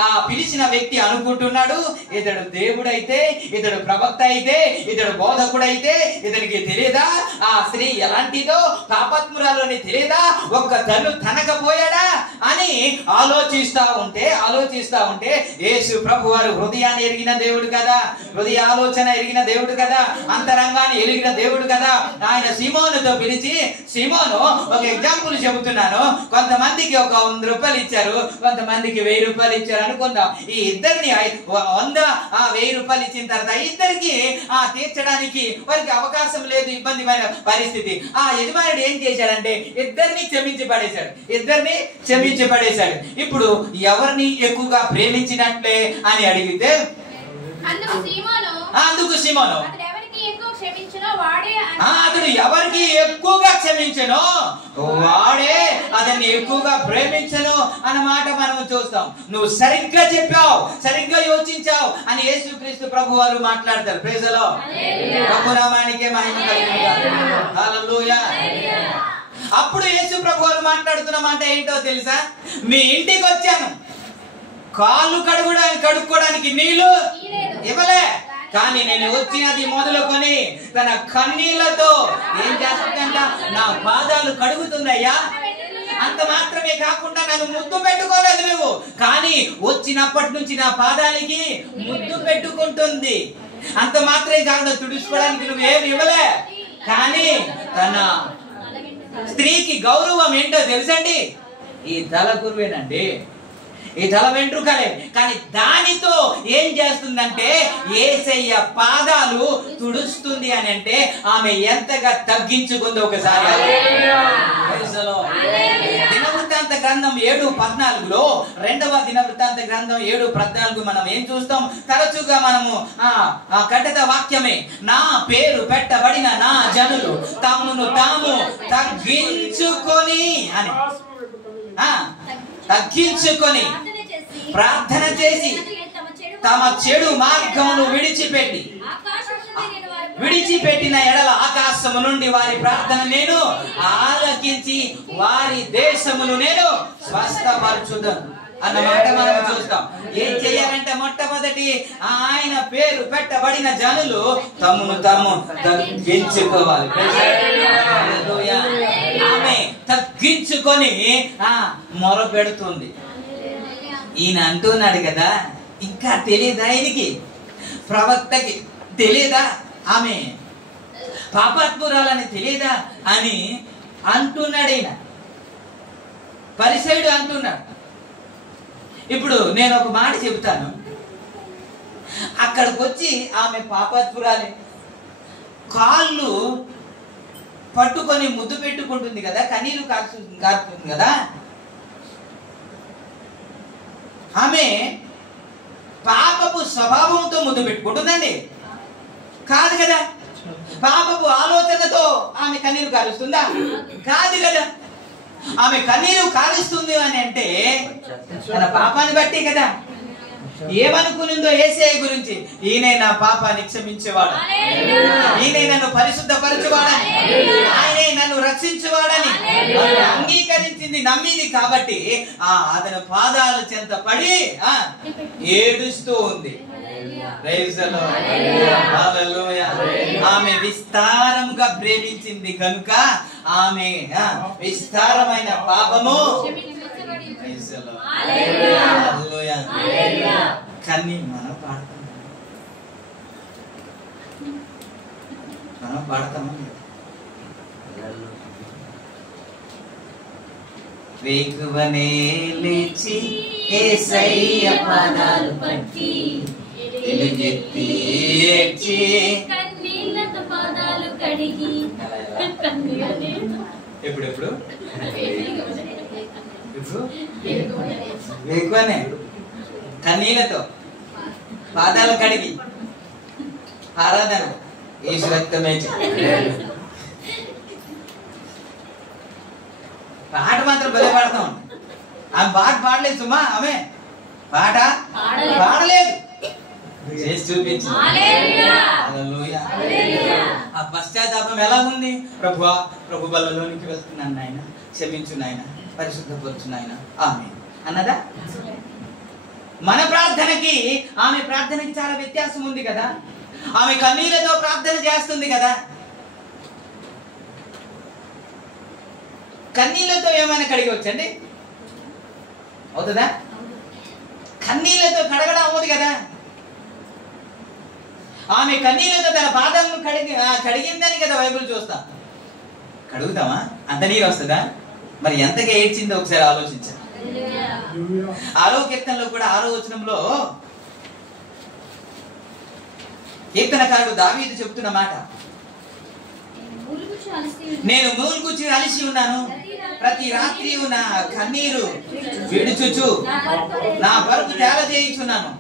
ఆ పిలిచిన వ్యక్తి అనుకుంటున్నాడు, ఇతడు దేవుడైతే, ఇతడు ప్రవక్త అయితే, ఇతడు బోధకుడైతే ఇతనికి తెలియదా ఆ స్త్రీ ఎలాంటిదో, పాపాత్మురాలు అని తెలియదా, ఒక్క తను తనకపోయాడా అని ఆలోచిస్తా ఉంటే యేసు ప్రభు వారు హృదయాన్ని ఎరిగిన దేవుడు కదా, హృదయ ఆలోచన ఎరిగిన దేవుడు కదా, అంతరంగాన్ని ఎరిగిన దేవుడు కదా. ఆయన సీమోనుతో పిలిచి, సీమోను ఒక ఎగ్జాంపుల్ చెబుతున్నాను, కొంతమందికి ఒక 100 రూపాయలు ఇచ్చారు, కొంతమందికి 1000 రూపాయలు ఇచ్చారు అనుకుందాం. ఈ ఇద్దరిని 100-1000 రూపాయలు ఇచ్చిన తర్వాత ఇద్దరికి తీర్చడానికి వారికి అవకాశం లేదు, ఇబ్బందిమైన పరిస్థితి. ఆ యజమానుడు ఏం చేశాడంటే ఇద్దరిని క్షమించి పడేశాడు. ఇప్పుడు ఎవరిని ఎక్కువగా ప్రేమించినట్లే అని అడిగితే అందుకు సీమోను అతడు ఎవరికి ఎక్కువగా క్షమించను వాడే అతన్ని ఎక్కువగా ప్రేమించను అన్నమాట మనం చూస్తాం. నువ్వు సరిగ్గా చెప్పావు, సరిగ్గా యోచించావు అని యేసుక్రీస్తు ప్రభు వారు మాట్లాడతారు. Praise the lord. ప్రభునామానికే మహిమ కలుగును గాక. హల్లెలూయా. అప్పుడు యేసు ప్రభు వారు మాట్లాడుతున్న మాట ఏంటో తెలుసా? మీ ఇంటికి వచ్చాను, కాళ్ళు కడుక్కోవడానికి నీళ్లు ఇవ్వలే, కానీ నేను వచ్చినది మొదలుకొని తన కన్నీళ్లతో ఏం చేస్తుందంట, నా పాదాలు కడుగుతుందయ్యా. అంత మాత్రమే కాకుండా నన్ను ముద్దు పెట్టుకోలేదు నువ్వు, కానీ వచ్చినప్పటి నుంచి నా పాదాలకి ముద్దు పెట్టుకుంటుంది. అంత మాత్రమే కాకుండా తుడుచుకోవడానికి నువ్వేమి ఇవ్వలే, కానీ తన స్త్రీకి గౌరవం ఏంటో తెలుసండి, ఈ తల గురువేనండి, ఈ తల వెంట్రుకలే, కానీ దానితో ఏం చేస్తుందంటే యేసయ్య పాదాలు తుడుస్తుంది అని అంటే ఆమె ఎంతగా తగ్గించుకుందో ఒకసారి. దినవృత్తాంత గ్రంథం 7:14లో, 2వ దినవృత్తాంత గ్రంథం 7:14 మనం ఏం చూస్తాం? తరచుగా మనము కట్టత వాక్యమే, నా పేరు పెట్టబడిన నా జనులు తమను తాము తగ్గించుకొని అని, తగ్గించుకొని ప్రార్థన చేసి తమ చెడు మార్గమును విడిచిపెట్టిన ఎడల ఆకాశము నుండి వారి ప్రార్థన నేను ఆలకించి వారి దేశమును నేను స్వస్థపరచుదను అన్నమాట మనం చూస్తాం. ఏం చేయాలంటే మొట్టమొదటి ఆయన పేరు పెట్టబడిన జనులు తమను తాము తగ్గించుకోవాలి. ఆమె తగ్గించుకొని మొర పెడుతుంది. ఈయన అంటున్నాడు కదా, ఇంకా తెలియదా ఆయనకి, ప్రవక్తకి తెలియదా, ఆమె పాపాత్మురాలని తెలియదా అని అంటున్నాడు. ఈయన పరిసయుడు అంటున్నాడు. ఇప్పుడు నేను ఒక మాట చెబుతాను, అక్కడికి వచ్చి ఆమె పాపాత్మురాలి కాళ్ళు పట్టుకొని ముద్దు పెట్టుకుంటుంది కదా, కన్నీరు కారుతుంది కదా, ఆమె పాపపు స్వభావంతో ముద్దు పెట్టుకుంటుందండి కాదు కదా, పాపపు ఆలోచనతో ఆమె కన్నీరు కారుస్తుందా? కాదు కదా. ఆమె కన్నీరు కారుస్తుంది అని అంటే తన పాపాన్ని బట్టి కదా. ఏమనుకునిందో యేసయ్య గురించి, ఈయనే నా పాపాన్ని క్షమించేవాడు, ఈయనే నన్ను పరిశుద్ధపరచువాడని, ఆయనే నన్ను రక్షించువాడని అంగీకరించింది, నమ్మింది కాబట్టి అతని పాదాల చెంత పడి ఏడుస్తూ ఉంది. ఆమె విస్తారముగా ప్రేమించింది కనుక ఆమె విస్తారమైన పాపము కానీ మనం పాడతామా? వేకువనే లేచి యేసయ్య పాదాలు పట్టి ఎలుగెత్తి ఏడ్చి కన్నీళ్లతో పాదాలు కడిగి ఎప్పుడు వేకువనే కన్నీళ్లతో పాదాలు కడిగి ఆరాధన యేసు రక్తమే పాట మాత్రం భలే పాడతాం. ఆమె పాట పాడలేదు సుమా, ఆమె పాట పాడలేదు, చేసి చూపించింది. హల్లెలూయా. ఆ పశ్చాత్తాపం ఎలా ఉంది? ప్రభువా, ప్రభు బల్లలోనికి వెళ్తున్నాను నాయన, క్షమించు నాయన, పరిశుద్ధపరచు నాయన, ఆమేన్ అన్నదా? మన ప్రార్థనకి ఆమె ప్రార్థనకి చాలా వ్యత్యాసం ఉంది కదా. ఆమె కన్నీళ్లతో ప్రార్థన చేస్తుంది కదా. కన్నీళ్లతో ఏమైనా కడిగవచ్చండి? అవుతుందా? కన్నీళ్లతో కడగడం అవ్వదు కదా. ఆమె కన్నీళ్లతో తన పాదాలను కడిగిందని కదా బైబిల్ చూస్తాం. కడుగుతామా? అంత నీరు వస్తుందా? మరి ఎంతగా ఏడ్చిందో ఒకసారి ఆలోచించండి. 6వ కీర్తనలో కూడా 6వ వచనంలో కీర్తనకారుడు దావీదు చెప్తున్న మాట, నేను మూలుగుచ్చి అలిసి ఉన్నాను, ప్రతి రాత్రి నా కన్నీరు విడుచుచు నా పరుపు తేల చేయించున్నాను,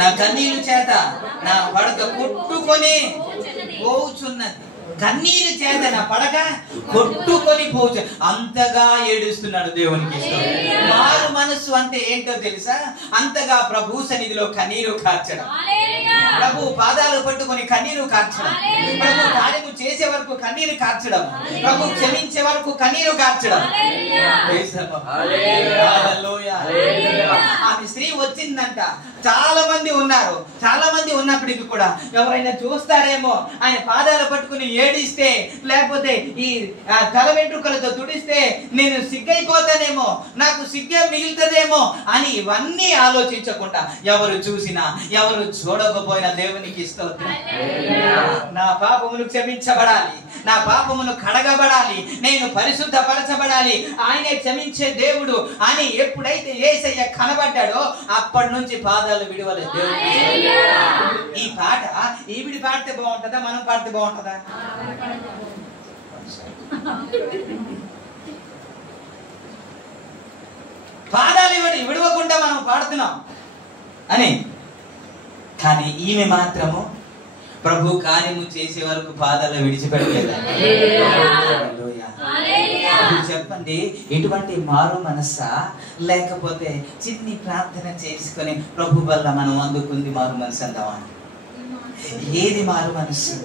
నా కన్నీరు చేత నా పడక కొట్టుకొని పోచున్నది. కన్నీరు చేత నా పడక కొట్టుకొని పోచు, అంతగా ఏడుస్తున్నాడు. దేవునికి ఇష్టం. మారు మనస్సు అంటే ఏంటో తెలుసా? అంతగా ప్రభు సన్నిధిలో కన్నీరు కార్చడం, ప్రభు పాదాలు పట్టుకొని కన్నీరు కార్చడం, ప్రభు కార్యము చేసే వరకు కన్నీరు కార్చడం, ప్రభు క్షమించే వరకు కన్నీరు కార్చడం. ఆమె స్త్రీ వచ్చిందంట. చాలా మంది ఉన్నారు. చాలా మంది ఉన్నప్పటికీ కూడా ఎవరైనా చూస్తారేమో, ఆయన పాదాలు పట్టుకుని ఏడిస్తే, లేకపోతే ఈ తల వెంట్రుకలతో తుడిస్తే నేను సిగ్గైపోతానేమో, నాకు సిగ్గే మిగులుతుందేమో అని ఇవన్నీ ఆలోచించకుండా ఎవరు చూసినా ఎవరు చూడకపోయినా దేవునికి స్తోత్రం. నా పాపములు క్షమించబడాలి, నా పాపములు కడగబడాలి, నేను పరిశుద్ధపరచబడాలి, ఆయనే క్షమించే దేవుడు అని ఎప్పుడైతే యేసయ్య కనబడ్డాడో అప్పటి నుంచి పాదాలు విడవలేదు. ఈ పాట ఈవిడి పాడితే బాగుంటుందా, మనం పాడితే బాగుంటుందా? పాదాలు విడవకుండా మనం పాడుతున్నాం అని. కానీ ఈమె మాత్రము ప్రభు కార్యము చేసే వరకు పాదాలు విడిచిపెట్టలేదు. చెప్పండి, ఇటువంటి మారు మనస్సా, లేకపోతే చిన్ని ప్రార్థన చేసుకొని ప్రభు వల్ల మనం అందుకుంది మారు మనసు అందామా? ఏది మారు మనస్సు?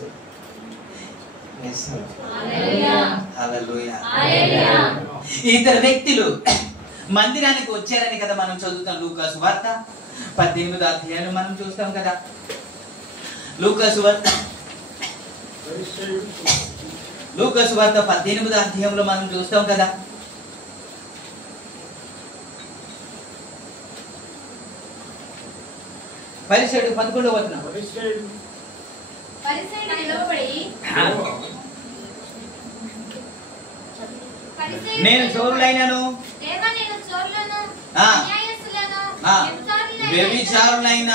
హల్లెలూయా. ఇద్దరు వ్యక్తులు మందిరానికి వచ్చారని కదా మనం చదువుతాం. లూకా సువార్త 18వ అధ్యాయం మనం చూస్తాం కదా. లూకా సువార్త 18వ అధ్యాయంలో మనం చూస్తాం కదా. పరిసయ్యుడు 11వ వచనం. నేను చోరులైనను వ్యభిచారులైన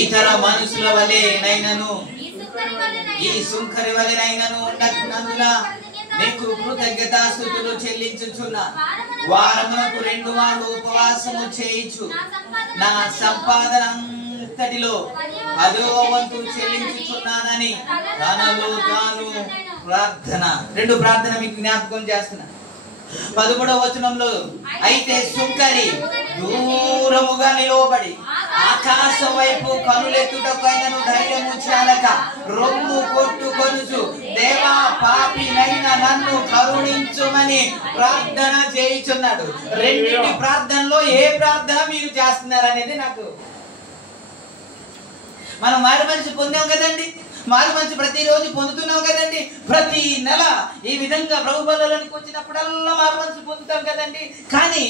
ఇతర మనుషుల వలెనైనను ఈ సుంకరి వలెనైనను ఉండకున్నా నీకు కృతజ్ఞతాస్తుతులు చెల్లించుచున్నా. వారమునకు 2 మార్లు ఉపవాసము చేయించు, నా సంపాదన అంతటిలో 10వ వంతు చెల్లించుచున్నానని తనలో తాను ప్రార్థన. 2 ప్రార్థన మీకు జ్ఞాపకం చేస్తున్నా. 13వ వచనంలో, అయితే సుంకరి దూరముగా నిలవబడి ఆకాశం వైపు కనులెత్తుటకైనను ధైర్యము చాలక రొమ్ము కొట్టుకొనుచు, దేవా పాపినైన నన్ను కరుణించుమని ప్రార్థన చేయుచున్నాడు. రెండింటి ప్రార్థనలో ఏ ప్రార్థన మీరు చేస్తున్నారు అనేది నాకు. మనం మారు మనసు పొందాం కదండి, మారు మనసు ప్రతిరోజు పొందుతున్నాం కదండి. ప్రతి నెల ఈ విధంగా ప్రభు బల్లలోనికి వచ్చినప్పుడల్లా మారు మనసు పొందుతాం కదండి. కానీ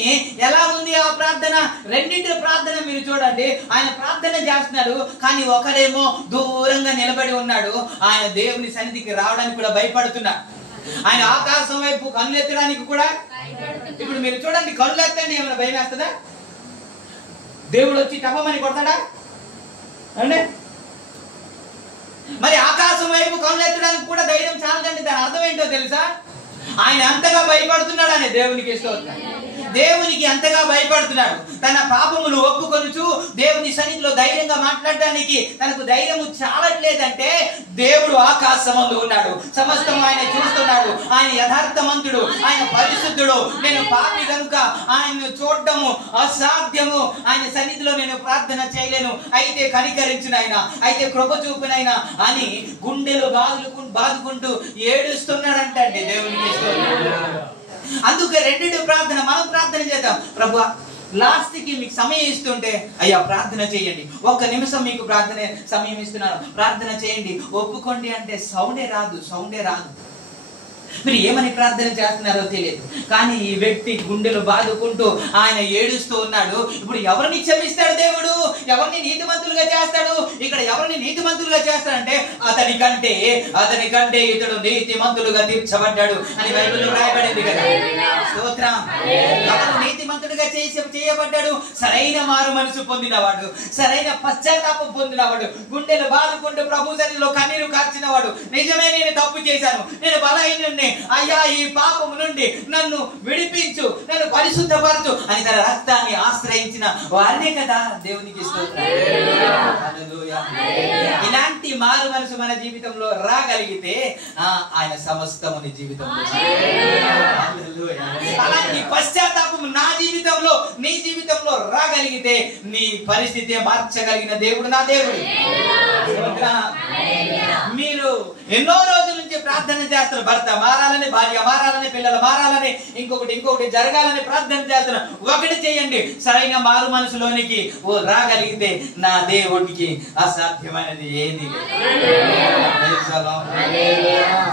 ఎలా ఉంది ఆ ప్రార్థన? రెండింటి ప్రార్థన మీరు చూడండి. ఆయన ప్రార్థన చేస్తున్నాడు, కానీ ఒకడేమో దూరంగా నిలబడి ఉన్నాడు. ఆయన దేవుని సన్నిధికి రావడానికి కూడా భయపడుతున్నాడు. ఆయన ఆకాశం వైపు కన్నులెత్తడానికి కూడా. ఇప్పుడు ఇప్పుడు మీరు చూడండి, కళ్ళు ఎత్తండి, ఏమైనా భయం వేస్తుందా? దేవుడు వచ్చి టపమని కొడతాడా అండి? మరి ఆకాశం వైపు కళ్ళు ఎత్తడానికి కూడా ధైర్యం చాలదండి. దాని అర్థం ఏంటో తెలుసా? ఆయన అంతగా భయపడుతున్నాడు అని దేవునికి స్తోత్రం. దేవునికి అంతగా భయపడుతున్నాడు. తన పాపములు ఒప్పుకొనుచు దేవుని సన్నిధిలో ధైర్యంగా మాట్లాడడానికి తనకు ధైర్యము చాలట్లేదంటే దేవుడు ఆకాశమందు ఉన్నాడు, సమస్తం ఆయన చూస్తున్నాడు. ఆయన యథార్థమంతుడు, ఆయన పరిశుద్ధుడు. నేను పాపి కనుక ఆయన చూడటము అసాధ్యము. ఆయన సన్నిధిలో నేను ప్రార్థన చేయలేను, అయితే కనికరించునైనా, అయితే కృప చూపునైనా అని గుండెలు బాదుకుంటూ ఏడుస్తున్నాడంటే దేవునికి స్తోత్రం. అందుకే రెండింటి ప్రార్థన మనం ప్రార్థన చేద్దాం. ప్రభువా, లాస్ట్ కి మీకు సమయం ఇస్తుంటే అయ్యా ప్రార్థన చేయండి, 1 నిమిషం మీకు ప్రార్థన సమయం ఇస్తున్నాను, ప్రార్థన చేయండి, ఒప్పుకోండి అంటే సౌండే రాదు. మీరు ఏమని ప్రార్థన చేస్తున్నారో తెలియదు, కానీ ఈ వ్యక్తి గుండెలు బాదుకుంటూ ఆయన ఏడుస్తూ ఉన్నాడు. ఇప్పుడు ఎవరిని క్షమిస్తాడు దేవుడు? ఎవరిని నీతిమంతులుగా చేస్తాడు? ఇక్కడ ఎవరిని నీతిమంతులుగా చేస్తాడంటే అతని కంటే ఇతడు నీతిమంతులుగా తీర్చబడ్డాడు అని బైబిల్లో రాయబడింది కదా. స్తోత్రం. ఎవరు నీతిమంతుడిగా చేయబడ్డాడు? సరైన మారు మనసు పొందినవాడు, సరైన పశ్చాత్తాపం పొందినవాడు, గుండెలు బాదుకుంటూ ప్రభు సన్నిధిలో కన్నీరు కార్చినవాడు. నిజమే, నేను తప్పు చేశాను, నేను బలహీనుడిని, అయ్యా ఈ పాపము నుండి నన్ను విడిపించు, నన్ను పరిశుద్ధపరచు అని తన రక్తాన్ని ఆశ్రయించిన వారినే కదా దేవునికి స్తోత్రం. హల్లెలూయా. ఇలాంటి మారు మనసు మన జీవితంలో రాగలిగితే ఆయన సమస్తముని జీవితంలో, హల్లెలూయా, అలాంటి పశ్చాత్తాపం నా జీవితంలో నీ జీవితంలో రాగలిగితే నీ పరిస్థితి మార్చగలిగిన దేవుడు నా దేవుడు. మీరు ఎన్నో రోజుల నుంచి ప్రార్థన చేస్తారు, భర్త మారాలని, భార్య మారాలని, పిల్లలు మారాలని, ఇంకొకటి జరగాలని ప్రార్థన చేస్తున్నారు. ఒకటి చేయండి, సరైన మారు మనసులోనికి రాగలిగితే నా దేవుడికి అసాధ్యమైనది ఏది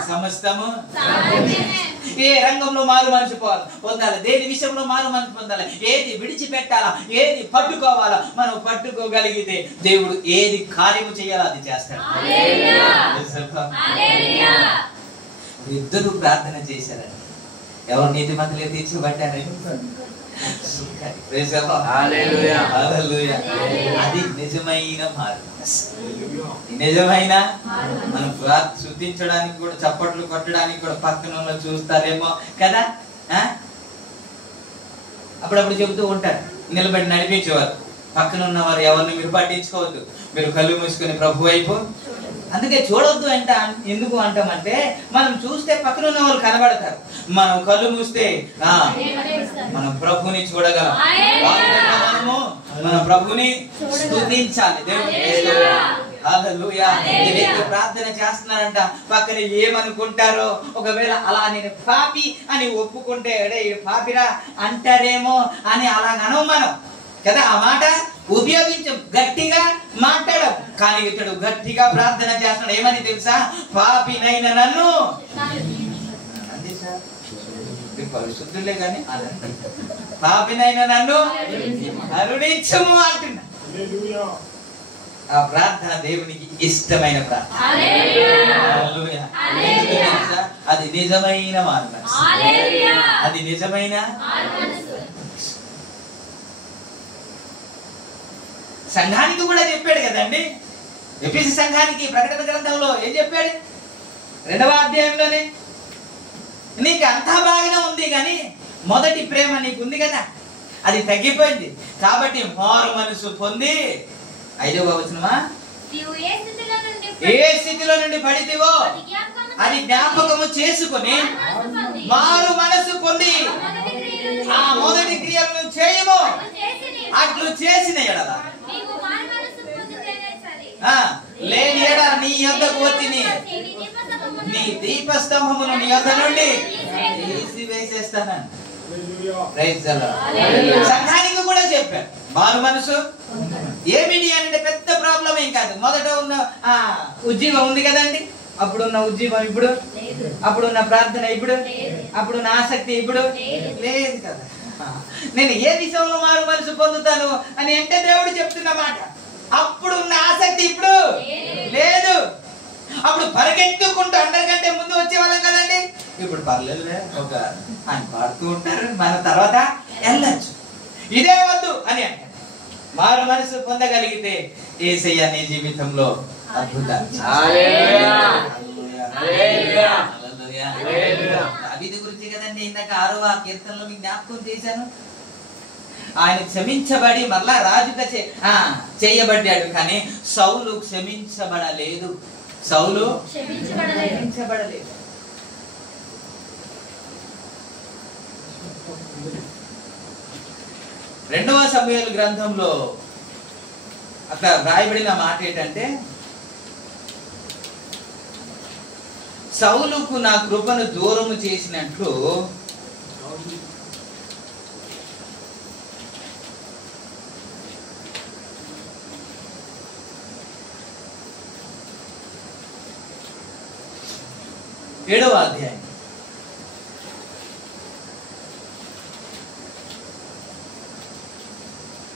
సమస్తము. ఏ రంగంలో మారు మనసు పొందాలి, దేని విషయంలో మారు మనసు పొందాలి, ఏది విడిచిపెట్టాలా, ఏది పట్టుకోవాలా, మనం పట్టుకోగలిగితే దేవుడు ఏది కార్యము చేయాలో అది చేస్తాడు. ఇద్దరు ప్రార్థన చేశారండి. ఎవరు నీతిమంతులుగా తీర్చబడ్డారండి? అది నిజమైన మారు. నిజమైన మనం శుద్ధించడానికి కూడా, చప్పట్లు కొట్టడానికి కూడా పక్కన చూస్తారేమో కదా. అప్పుడప్పుడు చెబుతూ ఉంటారు, నిలబడి నడిపించేవారు, పక్కన ఉన్నవారు ఎవరిని మీరు పట్టించుకోవద్దు, మీరు కళ్ళు మూసుకొని ప్రభు వైపు. అందుకే చూడొద్దు ఎందుకు అంటామంటే, మనం చూస్తే పక్కన ఉన్న వాళ్ళు కనబడతారు, మనం కళ్ళు మూస్తే మనం ప్రభుని చూడగలం. మనము మన ప్రభుని స్తుతించాలి. హల్లెలూయా. ఈ వ్యక్తి ప్రార్థన చేస్తున్నారంట, పక్కన ఏమనుకుంటారో, ఒకవేళ అలా నేను పాపి అని ఒప్పుకుంటే అడే పాపిరా అంటారేమో అని అలా అనవు మనం కదా. ఆ మాట ఉపయోగించం, గట్టిగా మాట్లాడం. కానీ ఇతడు గట్టిగా ప్రార్థన చేస్తున్నాడు. ఏమని తెలుసా? పాపినైన నన్ను, అంతే సార్, పరిశుద్ధులే కానీ పాపినైన నన్ను కరుణించుము అంటున్నా. ఆ ప్రార్థన దేవునికి ఇష్టమైన ప్రార్థన. అది నిజమైన మారు మనసు, అది నిజమైన. సంఘానికి కూడా చెప్పాడు కదండి, ఎఫెసీ సంఘానికి ప్రకటన గ్రంథంలో ఏం చెప్పాడు? 2వ అధ్యాయంలోనే, నీకు అంతా బాగానే ఉంది కానీ మొదటి ప్రేమ నీకు ఉంది కదా, అది తగ్గిపోయింది. కాబట్టి మారు మనసు పొంది, 5వ వచనమా, ఏ స్థితిలో నుండి పడితేవో అది జ్ఞాపకము చేసుకుని మారు మనసు పొంది ఆ మొదటి క్రియలను చేయము. అట్లు చేసిన ఎడల లేని ఎడల నీ యొద్దకు వచ్చి నీ దీపస్తంభమును నీ యొద్ద నుండి తీసివేసేస్తానని. సంఘానికి కూడా చెప్పారు మారు మనసు. ఏమిటి అంటే పెద్ద ప్రాబ్లం ఏం కాదు. మొదట ఉన్న ఉద్యోగం ఉంది కదండి, అప్పుడున్న ఉద్యోగం ఇప్పుడు, అప్పుడున్న ప్రార్థన ఇప్పుడు, అప్పుడున్న ఆసక్తి ఇప్పుడు లేదు కదా. నేను ఏ విషయంలో మారు మనసు పొందుతాను అని అంటే దేవుడు చెప్తున్న మాట, అప్పుడున్న ఆసక్తి ఇప్పుడు లేదు. అప్పుడు పరిగెత్తుకుంటూ అందరికంటే ముందు వచ్చేవాళ్ళం కదండి, ఇప్పుడు పర్లేదులే, ఒక ఆయన పాడుతూ ఉంటారు, మన తర్వాత వెళ్ళచ్చు, ఇదే వద్దు అని అంటారు. మారు మనసు పొందగలిగితే యేసయ్య నీ జీవితంలో అద్భుతాలు. దావీదు గురించి కదండి ఇందాక 6వ కీర్తనలో మీకు జ్ఞాపకం చేశాను. ఆయన క్షమించబడి మరలా రాజుగా చేయబడ్డాడు, కానీ సౌలు క్షమించబడలేదు. సౌలు క్షమించబడలేదు. రెండవ సమూయేలు గ్రంథంలో అక్కడ రాయబడిన మాట ఏంటంటే, సౌలుకు నా కృపను దూరము చేసినట్లు ఏడవ అధ్యాయం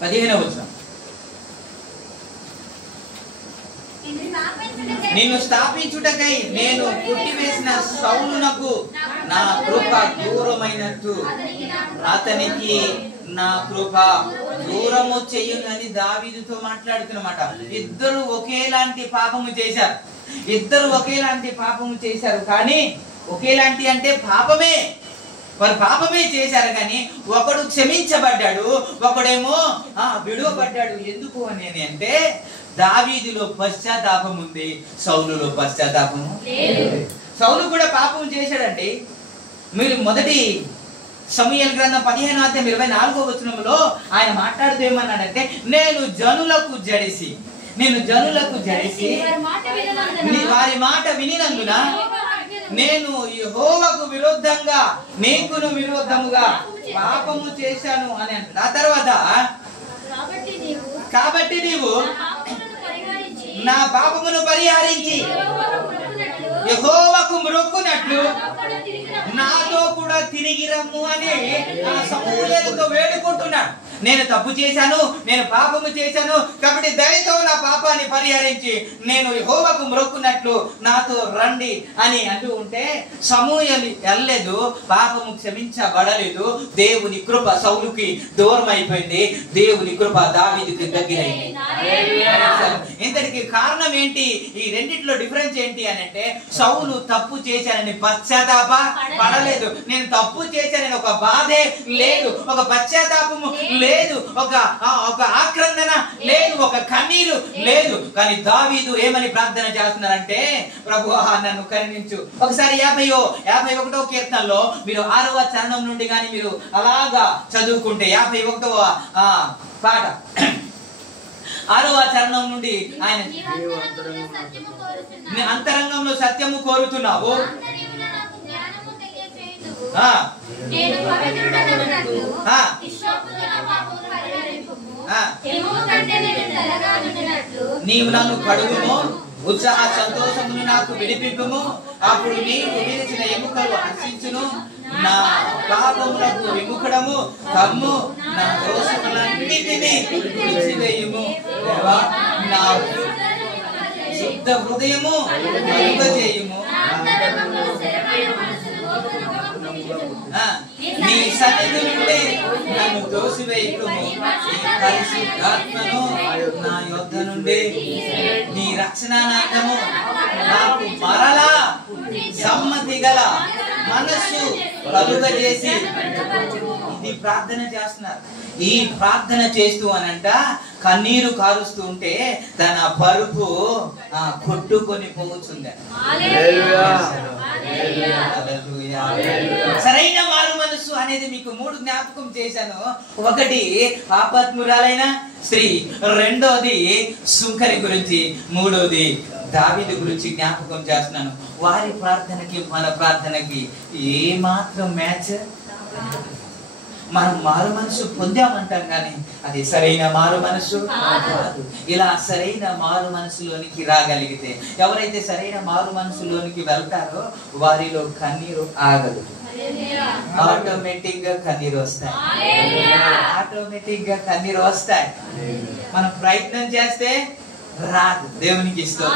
15వ వచనం. నిన్ను స్థాపించుటకై నేను పుట్టివేసిన సౌలునకు నా కృప దూరమైనట్టు అతనికి నా కృప దూరము చెయ్యునని దావీదుతో మాట్లాడుతున్నమాట. ఇద్దరు ఒకేలాంటి పాపము చేశారు. కానీ ఒకేలాంటి అంటే పాపమే, వారు పాపమే చేశారు. కానీ ఒకడు క్షమించబడ్డాడు, ఒకడేమో విడువబడ్డాడు. ఎందుకు అని అంటే దావీదులో పశ్చాత్తాపం ఉంది, సౌలులో పశ్చాత్తాపము లేదు. సౌలు కూడా పాపం చేశాడండి. మీరు మొదటి సమూయేలు గ్రంథం 15వ అధ్యాయం 24వ వచనంలో ఆయన మాట్లాడుతూ ఏమన్నాడంటే, నేను జనులకు జడిసి వారి మాట వినినందున నేను యెహోవాకు విరుద్ధంగా నీకును విరోధముగా పాపము చేశాను అని అంటాడు. ఆ తర్వాత కాబట్టి నీవు నా పాపమును పరిహరించి యెహోవాకు మొక్కునట్లు నాతో కూడా తిరిగి రమ్ము అని ఆ సమూయేలుతో వేడుకుంటున్నాడు. నేను తప్పు చేశాను, నేను పాపము చేశాను, కాబట్టి దయతో నా పాపాన్ని పరిహరించి నేను యెహోవాకు మొక్కునట్లు నాతో రండి అని అంటూ ఉంటే సమూయేలు వెళ్ళలేదు, పాపము క్షమించబడలేదు. దేవుని కృప సౌలుకి దూరం అయిపోయింది, దేవుని కృప దావీదుకి దగ్గరైంది. ఇంతటికి కారణం ఏంటి? ఈ రెండిట్లో డిఫరెన్స్ ఏంటి అని అంటే, సౌలు తప్పు చేశానని పశ్చాత్తాప పడలేదు. నేను తప్పు చేశానని ఒక బాధే లేదు, ఒక పశ్చాత్తాపము లేదు, ఒక ఆక్రందన లేదు, ఒక కన్నీరు లేదు. కానీ దావీదు ఏమని ప్రార్థన చేస్తున్నారంటే, ప్రభువా నన్ను కరుణించు. ఒకసారి 51వ కీర్తనలో మీరు 6వ చరణం నుండి కానీ మీరు అలాగా చదువుకుంటే 51వ పాట 6వ చరణం నుండి ఆయన నీ అంతరంగంలో సత్యము కోరుతున్నావు, నీవు నన్ను కడుగుము, ఉత్సాహ సంతోషమును నాకు విడిపింపుము, అప్పుడు నీవు విరిచిన ఎముకలు హర్షించును, నా పాపములకు విముఖడము కమ్ము, నా దోషములన్నిటినీ తుడిచివేయుము. దేవా నా శుద్ధ హృదయము కలుగజేయుము, నీ సన్నిధి నుండి నన్ను తోసివేయుము, నీ పరిశుద్ధాత్మను నా యొద్ద నుండి నీ రక్షణానందము నాకు మరలా సమ్మతి గల మనస్సు కలుగజేసి. ఇది ప్రార్థన చేస్తున్నారు. ఈ ప్రార్థన చేస్తూ అనంట కన్నీరు కారుస్తూ ఉంటే తన పరుపు కొట్టుకొని పోవచ్చుంది. సరైన మారు మనసు అనేది మీకు 3 జ్ఞాపకం చేశాను. ఒకటి పాపాత్మురాలైన స్త్రీ, రెండోది సుంకరి గురించి, మూడోది దావీదు గురించి జ్ఞాపకం చేస్తున్నాను. వారి ప్రార్థనకి మన ప్రార్థనకి ఏ మాత్రం మ్యాచ్? మనం మారు మనసు పొందామంటాం కానీ అది సరైన మారు మనసు కాదు. ఇలా సరైన మారు మనసులోనికి రాగలిగితే, ఎవరైతే సరైన మారు మనసులోనికి వెళ్తారో వారిలో కన్నీరు ఆగదు. ఆటోమేటిక్ గా కన్నీరు వస్తాయి. మనం ప్రయత్నం చేస్తే రాదు. దేవునికి ఇస్తాం.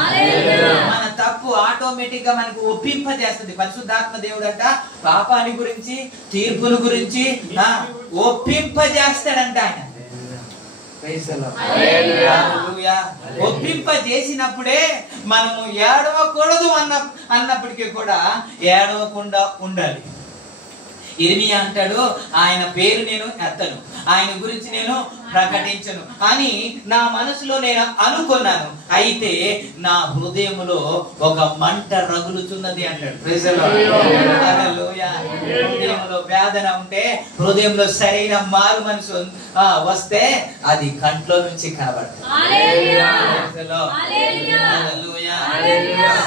మన తప్పు ఆటోమేటిక్ గా మనకు ఒప్పింపజేస్తుంది. పరిశుద్ధాత్మ దేవుడు అంట పాపాన్ని గురించి తీర్పుల గురించి ఒప్పింపజేస్తాడంట ఆయన. ఒప్పింపజేసినప్పుడే మనము ఏడవకూడదు అన్నప్పటికీ కూడా ఏడవకుండా ఉండాలి. ఇర్మియా అంటాడు, ఆయన పేరు నేను ఎత్తను, ఆయన గురించి నేను ప్రకటించను అని నా మనసులో నేను అనుకున్నాను, అయితే నా హృదయంలో ఒక మంట రగులుతున్నది అంటాడు. హృదయంలో వేదన ఉంటే, హృదయంలో సరైన మారు మనసు వస్తే అది కంట్లో నుంచి కనబడుతుంది.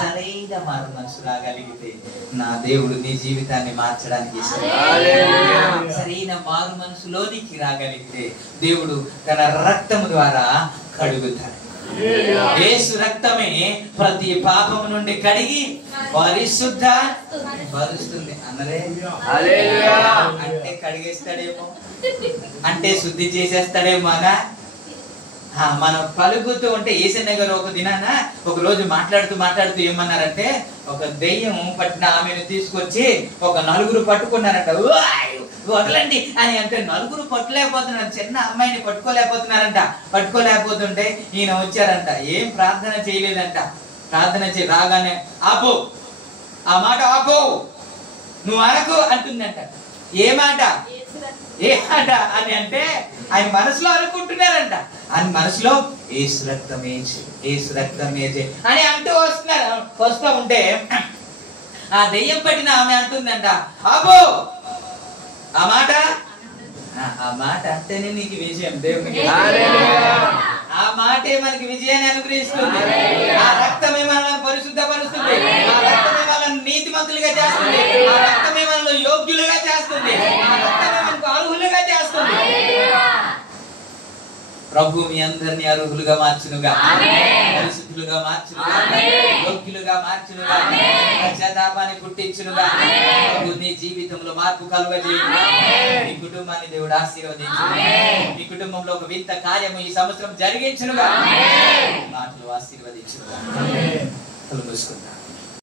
సరైన మారు మనసు రాగలిగితే నా దేవుడు నీ జీవితాన్ని మార్చడానికి సరైన మారు మనసులోనికి రాగలిగితే దేవుడు తన రక్తము ద్వారా కడుగుతాడు. యేసు రక్తమే ప్రతి పాపము నుండి కడిగి పరిశుద్ధ పరుస్తుంది అన్నదే. అంటే కడిగేస్తాడేమో, అంటే శుద్ధి చేసేస్తాడేమో అనా. మనం పలుకుతూ ఉంటే ఏసన్న గారు ఒక దినాన ఒక రోజు మాట్లాడుతూ ఏమన్నారంటే, ఒక దెయ్యం పట్టిన ఆమెను తీసుకొచ్చి ఒక నలుగురు పట్టుకున్నారంట. వదలండి అని అంటే నలుగురు పట్టులేకపోతున్నారు, చిన్న అమ్మాయిని పట్టుకోలేకపోతుంటే ఈయన వచ్చారంట. ఏం ప్రార్థన చేయలేదంట. ప్రార్థన రాగానే ఆపో, ఆ మాట ఆపో, నువ్వు అనకు అంటుందంట. ఏ మాట అని అంటే ఆయన మనసులో అనుకుంటున్నారంట. ఆయన మనసులో యేసు రక్తమే అని అంటూ వస్తూ ఉంటే ఆ దెయ్యం పట్టిన ఆమె అంటుందంట, అబ్బో ఆ మాట అంటేనే నీకు విజయం. దేవునికి ఆ మాటే మనకి విజయాన్ని అనుగ్రహిస్తుంది. ఆ రక్తమే మనల్ని పరిశుద్ధపరుస్తుంది. ఆ రక్తమే మనల్ని నీతిమంతులుగా చేస్తుంది. ఆ రక్తమే మనల్ని యోగ్యులుగా చేస్తుంది. ఆ రక్తమే మనకు అర్హులుగా చేస్తుంది. ప్రభు మీ అందరినీ అర్హులుగా మార్చునుగా, పరిశుద్ధులుగా మార్చునుగా, యోగ్యులుగా మార్చునుగా, పశ్చాత్తాపాన్ని పుట్టించునుగా. ప్రభు నీ జీవితంలో మార్పు కలుగజేయునుగా. మీ కుటుంబాన్ని దేవుడు ఆశీర్వదించునుగా. మీ కుటుంబంలో ఒక వింత కార్యము ఈ సంవత్సరం జరిగించునుగా. మాటలు ఆశీర్వదించునుగా. మూసుకుందాం.